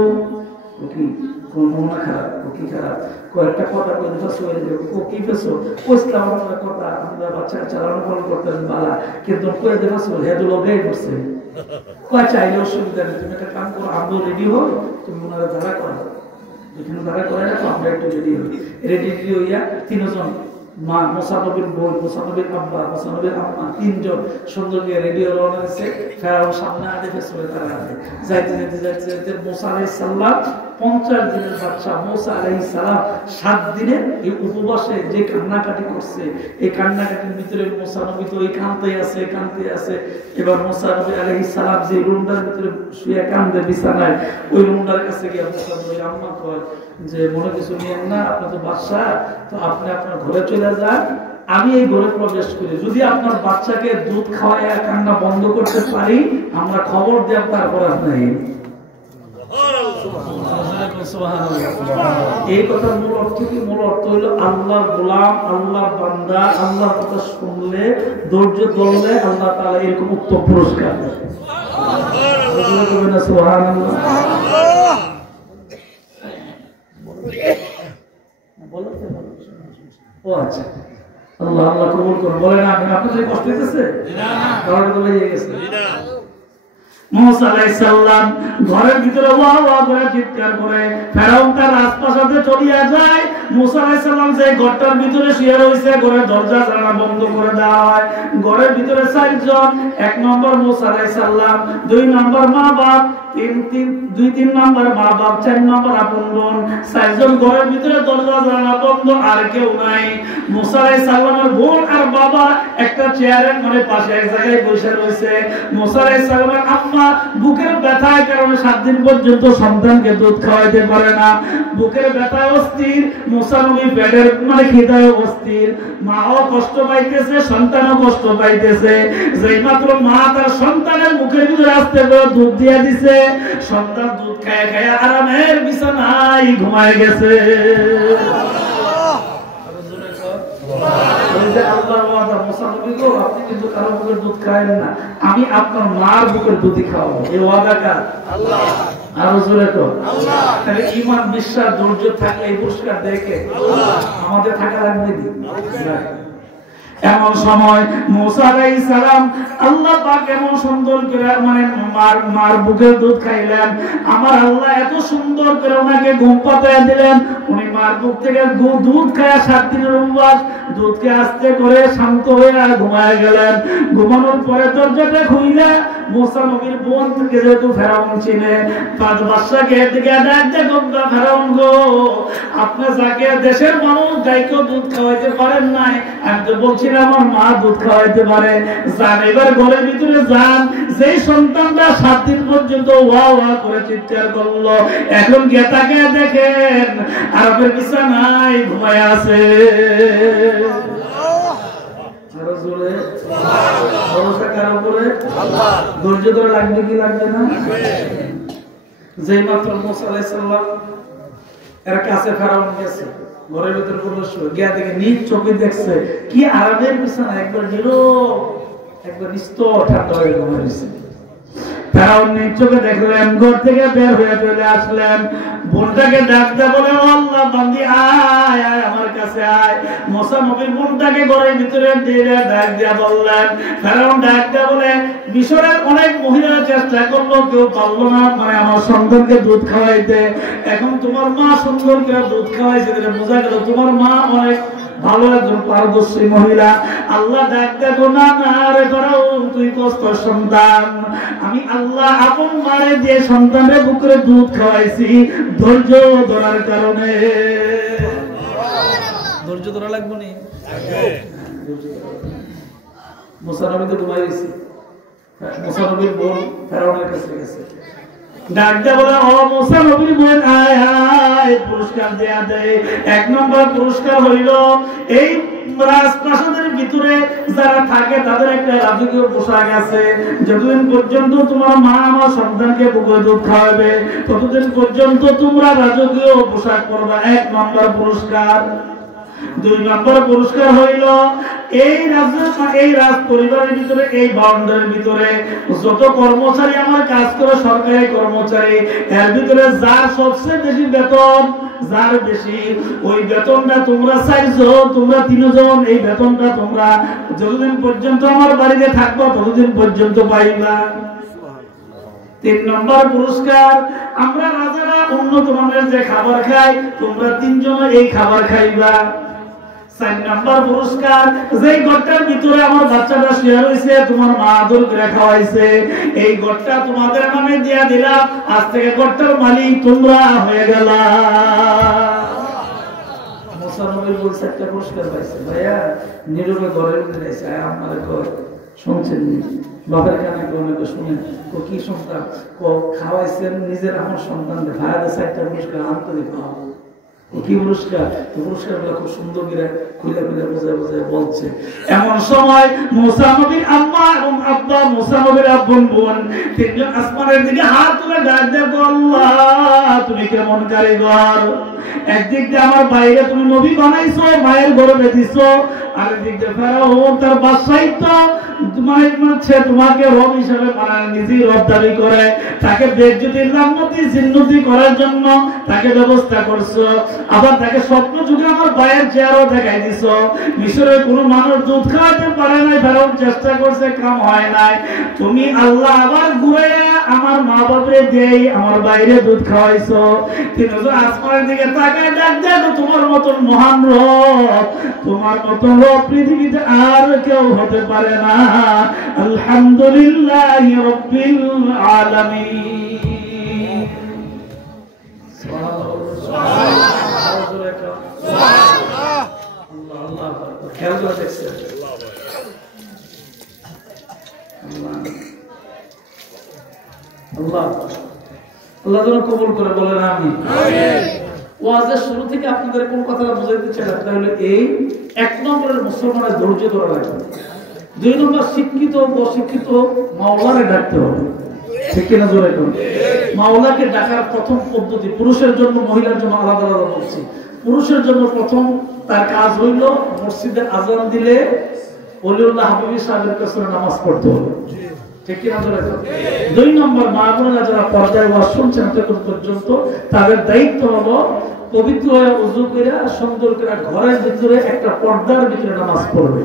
কি কোন মন খারাপ, কি খারাপ, কয়েকটা কথা কই দিছো সরে যাবে। ও কি পেছো? কইছলাম আমরা কথা, আমরা বাচ্চা চালানো পালন করতে বালা, কিন্তু কই দেখাছো হেদুল গাই করছে। কয় চাইলে অসুবিধা নেই, তুমি একটা কাম করো, আমরা রেডি হও, তুমি ওনারা দাঁড়া করো, এখানে দাঁড়া করে রাখো, আমরা একটু রেডি হই। রেডি হইয়া তিনজন, মা মুসা নবীর বোন, মুসা নবীর আব্বা, মুসা নবীর আম্মা, তিনজন সুন্দর গিয়ে রেডিও রওনা দিচ্ছে। ফেরাউন সামনে আগে পেছনে তারা আছে। যাইতে যাইতে যাইতে যাইতে মুসা আলাইহিস সালাম 50 দিনের বাচ্চা মুসা আলাইহিস সালাম 7 দিনের এই উপবাসে যে কান্নাকাটি করছে, এই কান্নাকাটির ভিতরে মুসা নবী তো এই কাঁদতে আছে। এবার মুসা নবী আলাইহিস সালাম যে রুমটার ভিতরে শুয়ে কাঁদে বিছানায়, ওই রুমটার কাছে গিয়ে মুসা নবীর আম্মা কয় যে মনে কিছু নিয়েন না, আপনি তো বাদশা, তো আপনি আপনার ঘরে চলে যান, আমি এই ঘরে প্রবেশ করি, যদি আপনার বাচ্চাকে দুধ খাওয়ায় কান্না বন্ধ করতে পারি, আমরা খবর দেব, তারপর আপনার এই কথার মূল অর্থ কি? মূল অর্থ হলো আল্লাহর গোলাম, আল্লাহর বান্দা, আল্লাহর কথা শুনলে, ধৈর্য ধরলে আল্লাহ তাআলা এরকম উত্তম পুরস্কার দেন। সুবহানাল্লাহ। ও আচ্ছা, আল্লাহ আল্লাহ কবুল করুন। বলেন আপনাদের কষ্ট হইতেছে? মুসা আলাইহিস সালাম ঘরের ভিতরে ওয়া ওয়া করে চিৎকার করে ফেরাউন তার রাজপ্রাসাদে চলিয়া যায়। মুসা আলাইহিস সালাম যে ঘরটার ভিতরে শুয়ে রয়েছে, ঘরের দরজা জানালা বন্ধ করে দেওয়া হয়। ঘরের ভিতরে 4 জন, 1 নম্বর মুসা আলাইহিস সালাম, 2 নম্বর মা বাপ, 2-3 নম্বর মা বাপ, 4 নম্বর আপন বোন, 4 জন ঘরের ভিতরে দরজা জানালা বন্ধ, আর কেউ নাই। মুসা আলাইহিস সালামের বোন আর বাবা একটা চেয়ারের মানে পাশে এক জায়গায় বসে রয়েছে। মুসা আলাইহিস সালামের আম্মা বুকের ব্যথার কারণে 7 দিন পর্যন্ত সন্তানকে দুধ খাওয়াইতে পারে না, বুকের ব্যথায় অস্থির। মুসা নবী পেটের মানে খিদায় অস্থির, মাও কষ্ট পাইতেছে, সন্তানও কষ্ট পাইতেছে। যেই মাত্র মা তার সন্তানের মুখের ভিতরে আস্তে করে দুধ দিয়ে দিছে, সন্তান দুধ খায় খায় আরামের বিছানায় ঘুমায় গেছে। আপনি কিন্তু কারো বুকের দুধ খায়েন না, আমি আপনার মার বুকের দুধই খাওয়াবো, এই ওয়াদা কার? আল্লাহ। আরো জোরে তো আল্লাহ। তাহলে ঈমান, বিশ্বাস, ধৈর্য থাকলে এই পুরস্কার দেখে আমাদের থাকা লাগবে না। এমন সময় মুসা আলাইহিস সালাম আল্লাহ পাক এমন সুন্দর করে মানে মার বুকের দুধ খাইলেন। আমার আল্লাহ এত সুন্দর করে ওনাকে ঘুম পাতায় দিলেন, উনি মার বুক থেকে দুধ খায় 7 দিনের উপবাস, দুধকে আস্তে করে শান্ত হয়ে ঘুমায় গেলেন। ঘুমানোর পরে দরজাটা খুইলা মুসা নবীর বোন থেকে যেহেতু ফেরাউন ছিনে, 5 বাদশাকে দিকে ডাক দেখো, ফেরাউন গো, আপনি যাকে দেশের মানুষ যাইকেও দুধ খাওয়াইতে পারেন নাই, আমি তো বলছি আমার মা দুধ খাওয়াইতে পারে, যান এবার ঘরের ভিতরে যান। যেই সন্তানটা 7 দিন পর্যন্ত ওয়া ওয়া করে চিৎকার করলো, এখন গিয়ে তাকে দেখেন আরবের বিছানায় ঘুমায় আছে। ধৈর্য ধরে লাগবে কি লাগবে না? যেই মাত্র মুসা আলাইহিস সালাম এর কাছে ফেরাউন গেছে, ঘরের ভিতরে প্রবেশ করে গিয়া দেখে নিজ চোখে দেখছে কি আরামের বিছানা, একবার নীরব, একবার নিস্তব্ধ, ঠান্ডা হয়ে ঘুমাইছে। ফেরাউন নিজ চোখে দেখলেন, ঘর থেকে বের হয়ে চলে আসলেন, বোনটাকে ডাক দেয়া বলে, আল্লাহ বান্দি আয় আয় আমার কাছে আয়। মুসা নবীর বোনটাকে ঘরের ভিতরে দিয়ে ডাক দেয়া বললেন। ফেরাউন ডাক দেয়া বলে, মিশরের অনেক মহিলারা চেষ্টা করলো, কেউ পারলো না মানে আমার সন্তানকে দুধ খাওয়াইতে। এখন তোমার মা সুন্দর করে দুধ খাওয়াইছে, বোঝা গেল তোমার মা অনেক ভালো একজন পারদর্শী মহিলা। আল্লাহ ডাক দেখো, না না রে ফেরাউন, তুই কষ্ট সন্তান, আমি আল্লাহ আপন মারে যে সন্তানের বুকের দুধ খাওয়াইছি ধৈর্য ধরার কারণে। ধৈর্য ধরা লাগবে নি? মুসা নবী তো ঘুমাই গেছে, মুসা নবীর বোন ফেরাউনের কাছে গেছে, ডাক দেয়া বলে, ও মুসা নবীর বোন আয় আয়, পুরস্কার দেয়া দেয়। 1 নম্বর পুরস্কার হইল এই রাজপ্রাসাদের ভিতরে যারা থাকে তাদের একটা রাজকীয় পোশাক আছে। যতদিন পর্যন্ত তোমার মা আমার সন্তানকে বুকের দুধ খাওয়াবে ততদিন পর্যন্ত তোমরা রাজকীয় পোশাক পরবে, 1 নম্বর পুরস্কার। 2 নম্বর পুরস্কার হইল এই রাজ পরিবারের ভিতরে, এই বাউন্ডারির ভিতরে যত কর্মচারী আমার কাজ করে, সরকারি কর্মচারী, এর ভিতরে যার সবচেয়ে বেশি বেতন, যার বেশি, ওই বেতনটা তোমরা 4 জন, তোমরা 3 জন, এই বেতনটা তোমরা যতদিন পর্যন্ত আমার বাড়িতে থাকবো ততদিন পর্যন্ত পাইবা। 3 নম্বর পুরস্কার, আমরা রাজারা উন্নত মানের যে খাবার খাই, তোমরা 3 জন এই খাবার খাইবা। 4 নম্বর পুরস্কার, যে ঘরটার ভিতরে আমার বাচ্চাটা শুয়ে রয়েছে, তোমার মা আদর করে খাওয়াইছে, এই ঘরটা তোমাদের নামে দিয়া দিলাম, আজ থেকে ঘরটার মালিক তোমরা হয়ে গেলা। মুসা নবী বলছে একটা পুরস্কার পাইছে, ভাইয়া নীরবে ঘরের ভিতরে এসে আপনারা ঘর শুনছেন, বাবার কানে অনেকে শুনেন, ও কি সন্তান, ও খাওয়াইছেন নিজের আমার সন্তানদের, ভাইয়াদের 4টা পুরস্কার আন্তরিক খাওয়াবো। কি পুরস্কার? পুরস্কারগুলো খুব সুন্দর করে খুলে খুলে বোঝায় বলছে। এমন সময় মুসা নবীর আম্মা এবং আব্বা, মুসা নবীর আব্বন বোন তিনজন আসমানের দিকে হাত তুলে ডাক দেয়, আল্লাহ তুমি কেমন কারিগর, একদিক দিয়ে আমার বাইরে তুমি নবী বানাইছো, মায়ের গর্ভে দিছো, আর একদিক দিয়ে ফেরাউন তার বাদশাহী তো তোমাকে রব হিসেবে মানায়, নিজেই রব দাবি করে, তাকে বেজ্জতি লামতি জিন্নতি করার জন্য তাকে ব্যবস্থা করছো, আবার তাকে স্বপ্ন যুগে আমার পায়ের চেহারা দেখাই দিছো। মিশরের কোনো মানুষ দুধ খাওয়াতে পারে নাই, ফেরাউন চেষ্টা করছে, কাম হয় নাই। তুমি আল্লাহ আবার ঘুরে আমার মা বাপরে দেই আমার বাইরে দুধ খাওয়াইছো। তিনজন আসমানের দিকে তাকায় ডাক দেখো, তোমার মতন মহান রব, তোমার মতন রব পৃথিবীতে আর কেউ হতে পারে না। আলহামদুলিল্লাহি রাব্বিল আলামিন। আল্লাহ যেন কবুল করে, বলেন আমিন। ওয়াজের শুরু থেকে আপনাদের কোন কথাটা বুঝাইতে চাই, সেটা হলো এই: এক নম্বরের মুসলমানের ধৈর্য ধরা লাগবে, দুই নম্বর শিক্ষিত অশিক্ষিত মাওলারে ডাকতে হবে, ঠিক কিনা জোরে করুন। মাওলাকে ডাকার প্রথম পদ্ধতি, পুরুষের জন্য মহিলার জন্য আলাদা আলাদা বলছি। পুরুষের জন্য প্রথম তার কাজ হইল মসজিদে আজান দিলে ওলিউল্লাহ হাবিবি সাহেবের কাছে নামাজ পড়তে হবে, ঠিক কিনা জোরে করুন। দুই নম্বর, মা বোনেরা যারা পর্দায় ওয়াজ শুনছেন তখন পর্যন্ত তাদের দায়িত্ব হলো পবিত্র হয়ে ওযু করে সুন্দর করে ঘরের ভিতরে একটা পর্দার ভিতরে নামাজ পড়বে।